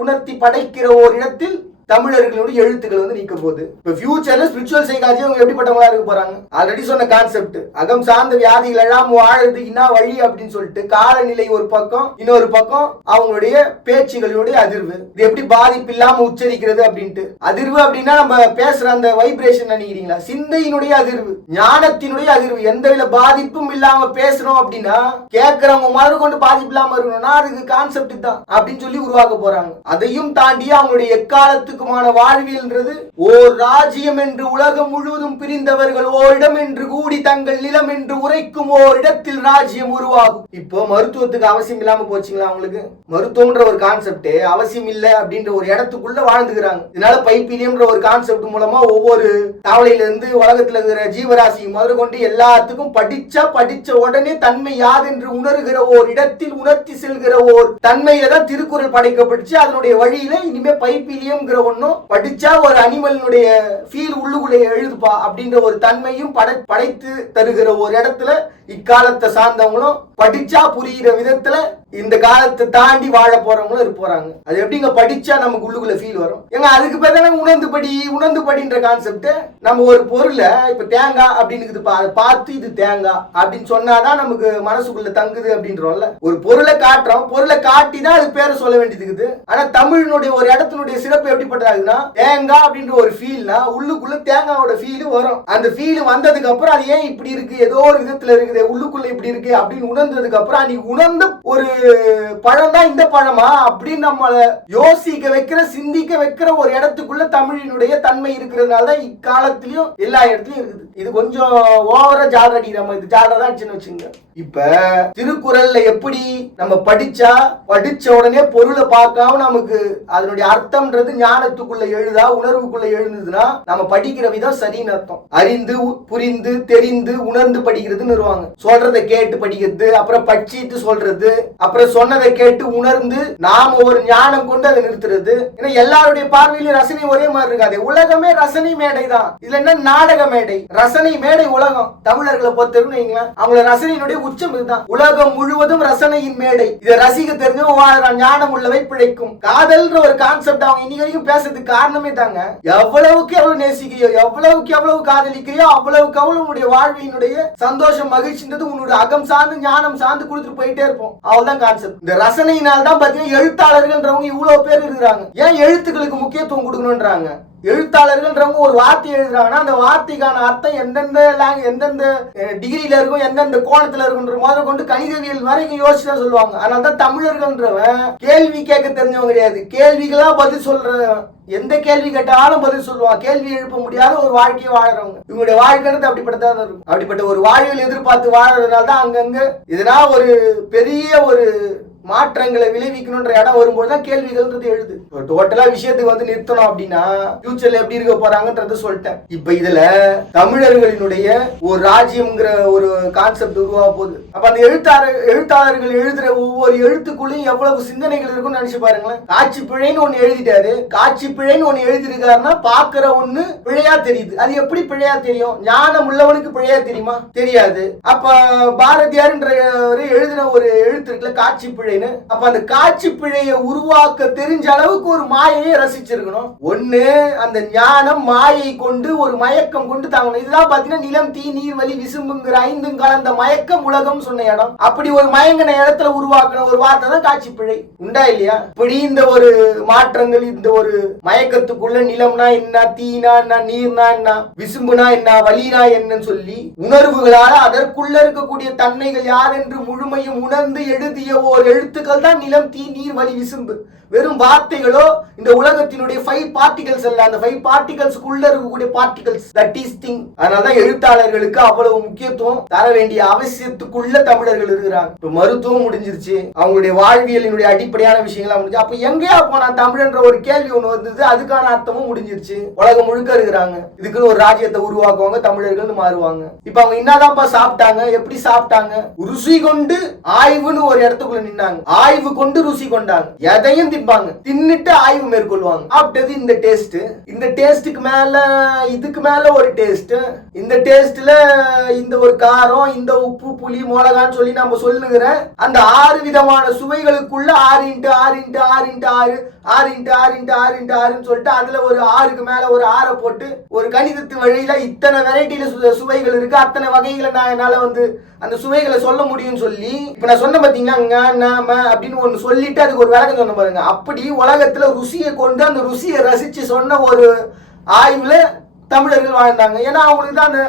உணர்த்தி படைக்கிற ஓர் இடத்தில் தமிழர்களுடைய எழுத்துக்கள் வந்து நீக்க போகுது. இப்ப ஃபியூச்சர்ல ஸ்பிரிச்சுவல் சைக்காலஜி அவங்க எப்படிப்பட்டவங்களா இருக்க போறாங்க? ஆல்ரெடி சொன்ன கான்செப்ட் அகம் சார்ந்த வியாதிகள் எல்லாம் வாழறது என்ன வழி அப்படின்னு சொல்லிட்டு காலநிலை ஒரு பக்கம், இன்னொரு பக்கம் அவங்களுடைய பேச்சுகளுடைய அதிர்வு, இது எப்படி பாதிப்பு இல்லாம உச்சரிக்கிறது அப்படின்ட்டு. அதிர்வு அப்படின்னா நம்ம பேசுற அந்த வைப்ரேஷன் நினைக்கிறீங்களா? சிந்தையினுடைய அதிர்வு, ஞானத்தினுடைய அதிர்வு. எந்தவித பாதிப்பும் இல்லாம பேசுறோம் அப்படின்னா கேட்கிறவங்க மாதிரி கொண்டு பாதிப்பு இல்லாம இருக்கணும்னா அதுக்கு கான்செப்ட் தான் அப்படின்னு சொல்லி உருவாக்க போறாங்க. அதையும் தாண்டி அவங்களுடைய எக்காலத்துக்குமான வாழ்வியல்ன்றது ஓர் ராஜ்யம் என்று உலகம் முழுவதும் பிரிந்தவர்கள் ஓரிடம் என்று கூடி தங்கள் நிலம் என்று உரைக்கும் ஓர் இடத்தில் ராஜ்யம் உருவாகும். இப்போ மருத்துவத்துக்கு அவசியம் இல்லாம போச்சுங்களா? அவங்களுக்கு மருத்துவம்ன்ற ஒரு கான்செப்ட் அவசியம் இல்லை அப்படின்ற ஒரு இடத்துக்குள்ள வாழ்ந்துக்கிறாங்க. இதனால பைப்பீலியம்ன்ற ஒரு கான்செப்ட் மூலமா ஒவ்வொரு தவளையில இருந்து உலகத்துல இருக்கிற ஜீவராசி முதல் கொண்டு எல்லாத்துக்கும் படிச்ச உடனே தன்மை யாது என்று உணர்கிற ஓர் இடத்தில் உணர்த்தி செல்கிற ஓர் தன்மையில தான் திருக்குறள் படைக்கப்பட்டுச்சு. அதனுடைய வழியில இனிமே பைப்பீலியம்ங்கிற ஒன்னும் படிச்சா ஒரு அனிமலினுடைய ஃபீல் உள்ளுக்குள்ளே எழுதுப்பா அப்படின்ற ஒரு தன்மையும் படைத்து தருகிற ஒரு இடத்துல இக்காலத்தை சார்ந்தவங்களும் படிச்சா புரிகிற விதத்துல இந்த காலத்தை தாண்டி வாழ போறவங்களும் இருக்க போறாங்க. அது எப்படிங்க படிச்சா நமக்கு உள்ளுக்குள்ள ஃபீல் வரும்? ஏங்க அதுக்கு பேர் தானே உணர்ந்து படின்ற கான்செப்ட். நம்ம ஒரு பொருளை இப்ப தேங்காய் அப்படின்னு அதை பார்த்து இது தேங்காய் அப்படின்னு சொன்னாதான் நமக்கு மனசுக்குள்ள தங்குது அப்படின்றோம்ல. ஒரு பொருளை காட்டுறோம், பொருளை காட்டி தான் அது பேரை சொல்ல வேண்டியது இருக்குது. ஆனா தமிழினுடைய ஒரு இடத்தினுடைய சிறப்பு எப்படிப்பட்டதாகுதுன்னா தேங்காய் அப்படின்ற ஒரு ஃபீல்னா உள்ளுக்குள்ள தேங்காயோட ஃபீல் வரும். அந்த ஃபீல் வந்ததுக்கு அப்புறம் அது ஏன் இப்படி இருக்கு, ஏதோ ஒரு விதத்துல இருக்குது, உள்ளுக்குள்ள இப்படி இருக்கு அப்படின்னு உணர்ந்ததுக்கு அப்புறம் அன்னைக்கு உணர்ந்த ஒரு பழம் தான் இந்த பழமா அப்படின்னு நம்மள யோசிக்க வைக்கிற, சிந்திக்க வைக்கிற ஒரு இடத்துக்குள்ள தமிழினுடைய தன்மை இருக்கிறதுனால தான் இக்காலத்திலயும் எல்லா இடத்துலயும் இருக்குது. இது கொஞ்சம் ஓவரா ஜாலர் அடிக்கிற மாதிரி, ஜாலர் தான் அடிச்சுன்னு வச்சுங்க. இப்ப திருக்குறள்ல எப்படி நம்ம படிச்ச உடனே பொருளை பார்க்காம நமக்கு அதனுடைய அர்த்தம்ன்றது ஞானத்துக்குள்ள எழுதா உணர்வுக்குள்ள எழுந்ததுன்னா நம்ம படிக்கிற விதம் சரின்னு அர்த்தம். அறிந்து புரிந்து தெரிந்து உணர்ந்து படிக்கிறதுன்னு வருவாங்க. சொல்றதை கேட்டு படிக்கிறது, அப்புறம் படிச்சுட்டு சொல்றது, அப்புறம் சொன்னதை கேட்டு உணர்ந்து நாம ஒரு ஞானம் கொண்டு அதை நிறுத்துறது. ஏன்னா எல்லாருடைய பார்வையிலும் ரசனை ஒரே மாதிரி இருக்காது. உலகமே ரசனை மேடை தான். இதுல என்ன நாடக மேடை, ரசனை மேடை உலகம். தமிழர்களை பொறுத்தவரைக்கும் அவங்கள ரசனையினுடைய உச்சம் இதுதான். உலகம் முழுவதும் ரசனையின் மேடை. இதை ரசிக்க தெரிஞ்சவங்க வாழ்றான், ஞானம் உள்ளவை பிழைக்கும். காதல்ன்ற ஒரு கான்செப்ட் அவங்க இன்னைக்கு வரைக்கும் பேசுறதுக்கு காரணமே தாங்க. எவ்வளவுக்கு எவ்வளவு நேசிக்கிறியோ, எவ்வளவுக்கு எவ்வளவு காதலிக்கிறியோ அவ்வளவுக்கு அவ்வளவு உன்னுடைய வாழ்வினுடைய சந்தோஷம் மகிழ்ச்சின்றது உன்னுடைய அகம் சார்ந்து ஞானம் சார்ந்து கொடுத்துட்டு போயிட்டே இருப்போம். அவ்வளவுதான் கான்செப்ட். இந்த ரசனையினால் தான் பாத்தீங்கன்னா எழுத்தாளர்கள்ன்றவங்க இவ்வளவு பேர் இருக்கிறாங்க. ஏன் எழுத்துக்களுக்கு முக்கியத்துவம் கொடுக்கணும்ன்றாங்க? எழுத்தாளர்கள்ன்றவங்க ஒரு வார்த்தை எழுதுறாங்கன்னா அந்த வார்த்தைக்கான அர்த்தம் எந்தெந்த டிகிரியில இருக்கும், எந்தெந்த கோணத்துல இருக்குன்ற மாதிரி கொண்டு கணிதவியல் வரைக்கும் யோசிச்சுதான் சொல்லுவாங்க. அதனாலதான் தமிழர்கள்ன்றவன் கேள்வி கேட்க தெரிஞ்சவங்க கிடையாது, கேள்விகளா பதில் சொல்ற. எந்த கேள்வி கேட்டாலும் பதில் சொல்லுவாங்க. கேள்வி எழுப்ப முடியாத ஒரு வாழ்க்கையை வாழறவங்க. இவங்களுடைய வாழ்க்கைன்றது அப்படிப்பட்டதான் இருக்கும். அப்படிப்பட்ட ஒரு வாழ்வில் எதிர்பார்த்து வாழறதுனால தான் அங்கங்க இதனால் ஒரு பெரிய ஒரு மாற்றங்களை விளைவிக்கணும்ன்ற இடம் வரும்போது தான் கேள்விகள் எழுது. டோட்டலா விஷயத்துக்கு வந்து நிறுத்தணும் அப்படின்னா ஃபியூச்சர்ல எப்படி இருக்க போறாங்கன்றத சொல்லிட்டேன். இப்ப இதுல தமிழர்களினுடைய ஒரு ராஜ்யம்ங்கிற ஒரு கான்செப்ட் உருவாக போகுது. அப்ப அந்த எழுத்தாளர்கள் எழுதுற ஒவ்வொரு எழுத்துக்குள்ளேயும் எவ்வளவு சிந்தனைகள் இருக்கும்னு நினைச்சு பாருங்களேன். காட்சி பிழைன்னு ஒண்ணு எழுதிட்டாரு, காட்சி பிழைன்னு ஒண்ணு எழுதிருக்காருன்னா பாக்குற ஒண்ணு பிழையா தெரியுது. அது எப்படி பிழையா தெரியும்? ஞானம் உள்ளவனுக்கு பிழையா தெரியுமா? தெரியாது. அப்ப பாரதியார்ன்ற எழுதின ஒரு எழுத்து இருக்குல்ல, காட்சி பிழை. அப்ப அந்த காட்சி பிழையை உருவாக்க தெரிஞ்ச அளவுக்கு ஒரு மாயையை ரசிச்சிருக்கணும். ஒண்ணு அந்த ஞானம் மாயை கொண்டு ஒரு மயக்கம் கொண்டு தாங்கணும். இதுதான் பாத்தீங்கன்னா நிலம் தீ நீர் வலி விசும்புங்கிற ஐந்தும் கலந்த மயக்கம் உலகம் சொன்ன இடம். அப்படி ஒரு மயங்கின இடத்துல உருவாக்கின ஒரு வார்த்தை தான் காட்சி பிழை. உண்டா இல்லையா? இப்படி இந்த ஒரு மாற்றங்கள், இந்த ஒரு மயக்கத்துக்குள்ள நிலம்னா என்ன, தீனா என்ன, நீர்னா என்ன, விசும்புனா என்ன, வலினா என்னன்னு சொல்லி உணர்வுகளால அதற்குள்ள இருக்கக்கூடிய தன்மைகள் யார் என்று முழுமையும் உணர்ந்து எழுதிய ஓர் எழுத்துக்கள் தான் நிலம் தீ நீர் வலி விசும்பு. வெறும் வார்த்தைகளோ இந்த உலகத்தினுடைய 5 பார்ட்டிகல்ஸ் அல்ல, அந்த 5 பார்ட்டிகல்ஸ்க்குள்ள இருக்கக்கூடிய பார்ட்டிகல்ஸ், தட் இஸ் திங். அதனாலதான் எழுத்தாளர்களுக்கு அவ்வளவு முக்கியத்துவம் தர வேண்டிய அவசியத்துக்குள்ள தமிழர்கள் இருக்கிறாங்க. இப்ப மருத்துவம் முடிஞ்சிருச்சு, அவங்களுடைய வாழ்வியலினுடைய அடிப்படையான விஷயங்களா முடிஞ்சு. அப்ப எங்கேயா போனா தமிழ்ன்ற ஒரு கேள்வி ஒண்ணு வந்தது, அதுக்கான அர்த்தமும் முடிஞ்சிருச்சு. உலகம் முழுக்க இருக்கிறாங்க, இதுக்குன்னு ஒரு ராஜ்யத்தை உருவாக்குவாங்க, தமிழர்கள் மாறுவாங்க. இப்ப அவங்க என்னதான்ப்பா சாப்பிட்டாங்க, எப்படி சாப்பிட்டாங்க? ருசி கொண்டு ஆய்வுன்னு ஒரு இடத்துக்குள்ள நின்னாங்க. ஆய்வு கொண்டு ருசி கொண்டாங்க. மாட்டாங்க, எதையும் திப்பாங்க, தின்னுட்டு ஆய்வு மேற்கொள்வாங்க. சாப்பிட்டது இந்த டேஸ்ட், இந்த டேஸ்டுக்கு மேல இதுக்கு மேல ஒரு டேஸ்ட், இந்த டேஸ்ட்ல இந்த ஒரு காரம், இந்த உப்பு புளி மிளகான்னு சொல்லி நம்ம சொல்லுகிற அந்த 6 விதமான சுவைகளுக்குள்ள 6 into 6 into 6 into 6 6 into 6 into 6 into 6ன்னு சொல்லிட்டு அதுல ஒரு 6க்கு மேல ஒரு 6 போட்டு ஒரு கணிதத்து வழியில இத்தனை வெரைட்டியில சுவைகள் இருக்கு, அத்தனை வகைகளை நான் என்னால அந்த சுவைகளை சொல்ல முடியும்னு சொல்லி இப்ப நான் சொன்ன பாத்தீங்கன்னா நாம அப்படின்னு ஒண்ணு சொல்லிட்டு அதுக்கு ஒரு விளக்கம் சொன்ன பாருங்க. அப்படி உலகத்துல ருசியை கொண்டு அந்த ருசியை ரசிச்சு சொன்ன ஒரு ஆய்வுல தமிழர்கள் வாழ்ந்தாங்க. ஏன்னா அவங்களுக்கு தான் அந்த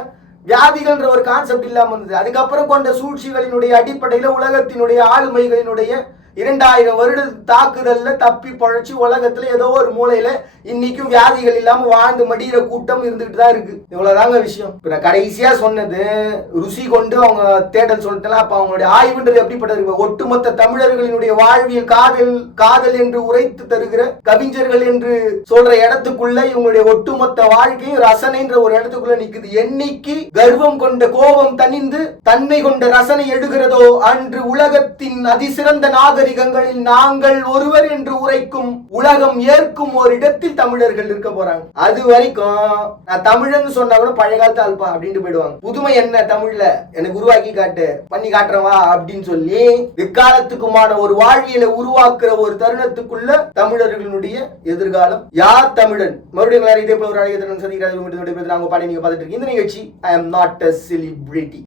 வியாதிகள்ன்ற ஒரு கான்செப்ட் இல்லாம இருந்தது. அதுக்கப்புறம் கொண்ட சூழ்ச்சிகளினுடைய அடிப்படையில உலகத்தினுடைய ஆளுமைகளினுடைய 2000 வருட தாக்குதல்ல தப்பி பழச்சு உலகத்துல ஏதோ ஒரு மூலையில இன்னைக்கும் வியாதிகள் இல்லாம வாழ்ந்து மடியிற கூட்டம் இருந்துகிட்டு தான் இருக்கு. இவ்வளவுதாங்க விஷயம். இப்ப நான் கடைசியா சொன்னது ருசி கொண்டு அவங்க தேடல் சொல்லிட்டலாம். அப்ப அவங்களுடைய ஆய்வுன்றது எப்படிப்பட்டது? ஒட்டுமொத்த தமிழர்களினுடைய வாழ்வியல் காதல் என்று உரைத்து தருகிற கவிஞர்கள் என்று சொல்ற இடத்துக்குள்ள இவங்களுடைய ஒட்டுமொத்த வாழ்க்கையும் ரசனைன்ற ஒரு இடத்துக்குள்ள நிக்குது. என்னைக்கு கர்வம் கொண்ட கோபம் தனிந்து தன்மை கொண்ட ரசனை எழுகிறதோ அன்று உலகத்தின் அதிசிறந்த நாகரிகங்களில் நாங்கள் ஒருவர் என்று உரைக்கும் உலகம் ஏற்கும் ஒரு இடத்தில் தமிழர்கள் இருக்க போறாங்க. அது வரைக்கும் நான் தமிழன்னு சொன்னா கூட பழைய காலத்து ஆல்பா அப்படின்ட்டு போயிடுவாங்க. புதுமை என்ன தமிழ்ல எனக்கு உருவாக்கி காட்டு, பண்ணி காட்டுறவா அப்படின்னு சொல்லி எக்காலத்துக்குமான ஒரு வாழ்வியலை உருவாக்குற ஒரு தருணத்துக்குள்ள தமிழர்களுடைய எதிர்காலம். யார் தமிழன்? மறுபடியும் இதே போல ஒரு அழகிய சந்திக்கிறாங்க. பாடி நீங்க பார்த்துட்டு இருக்கீங்க. இந்த நிகழ்ச்சி I am not a celebrity.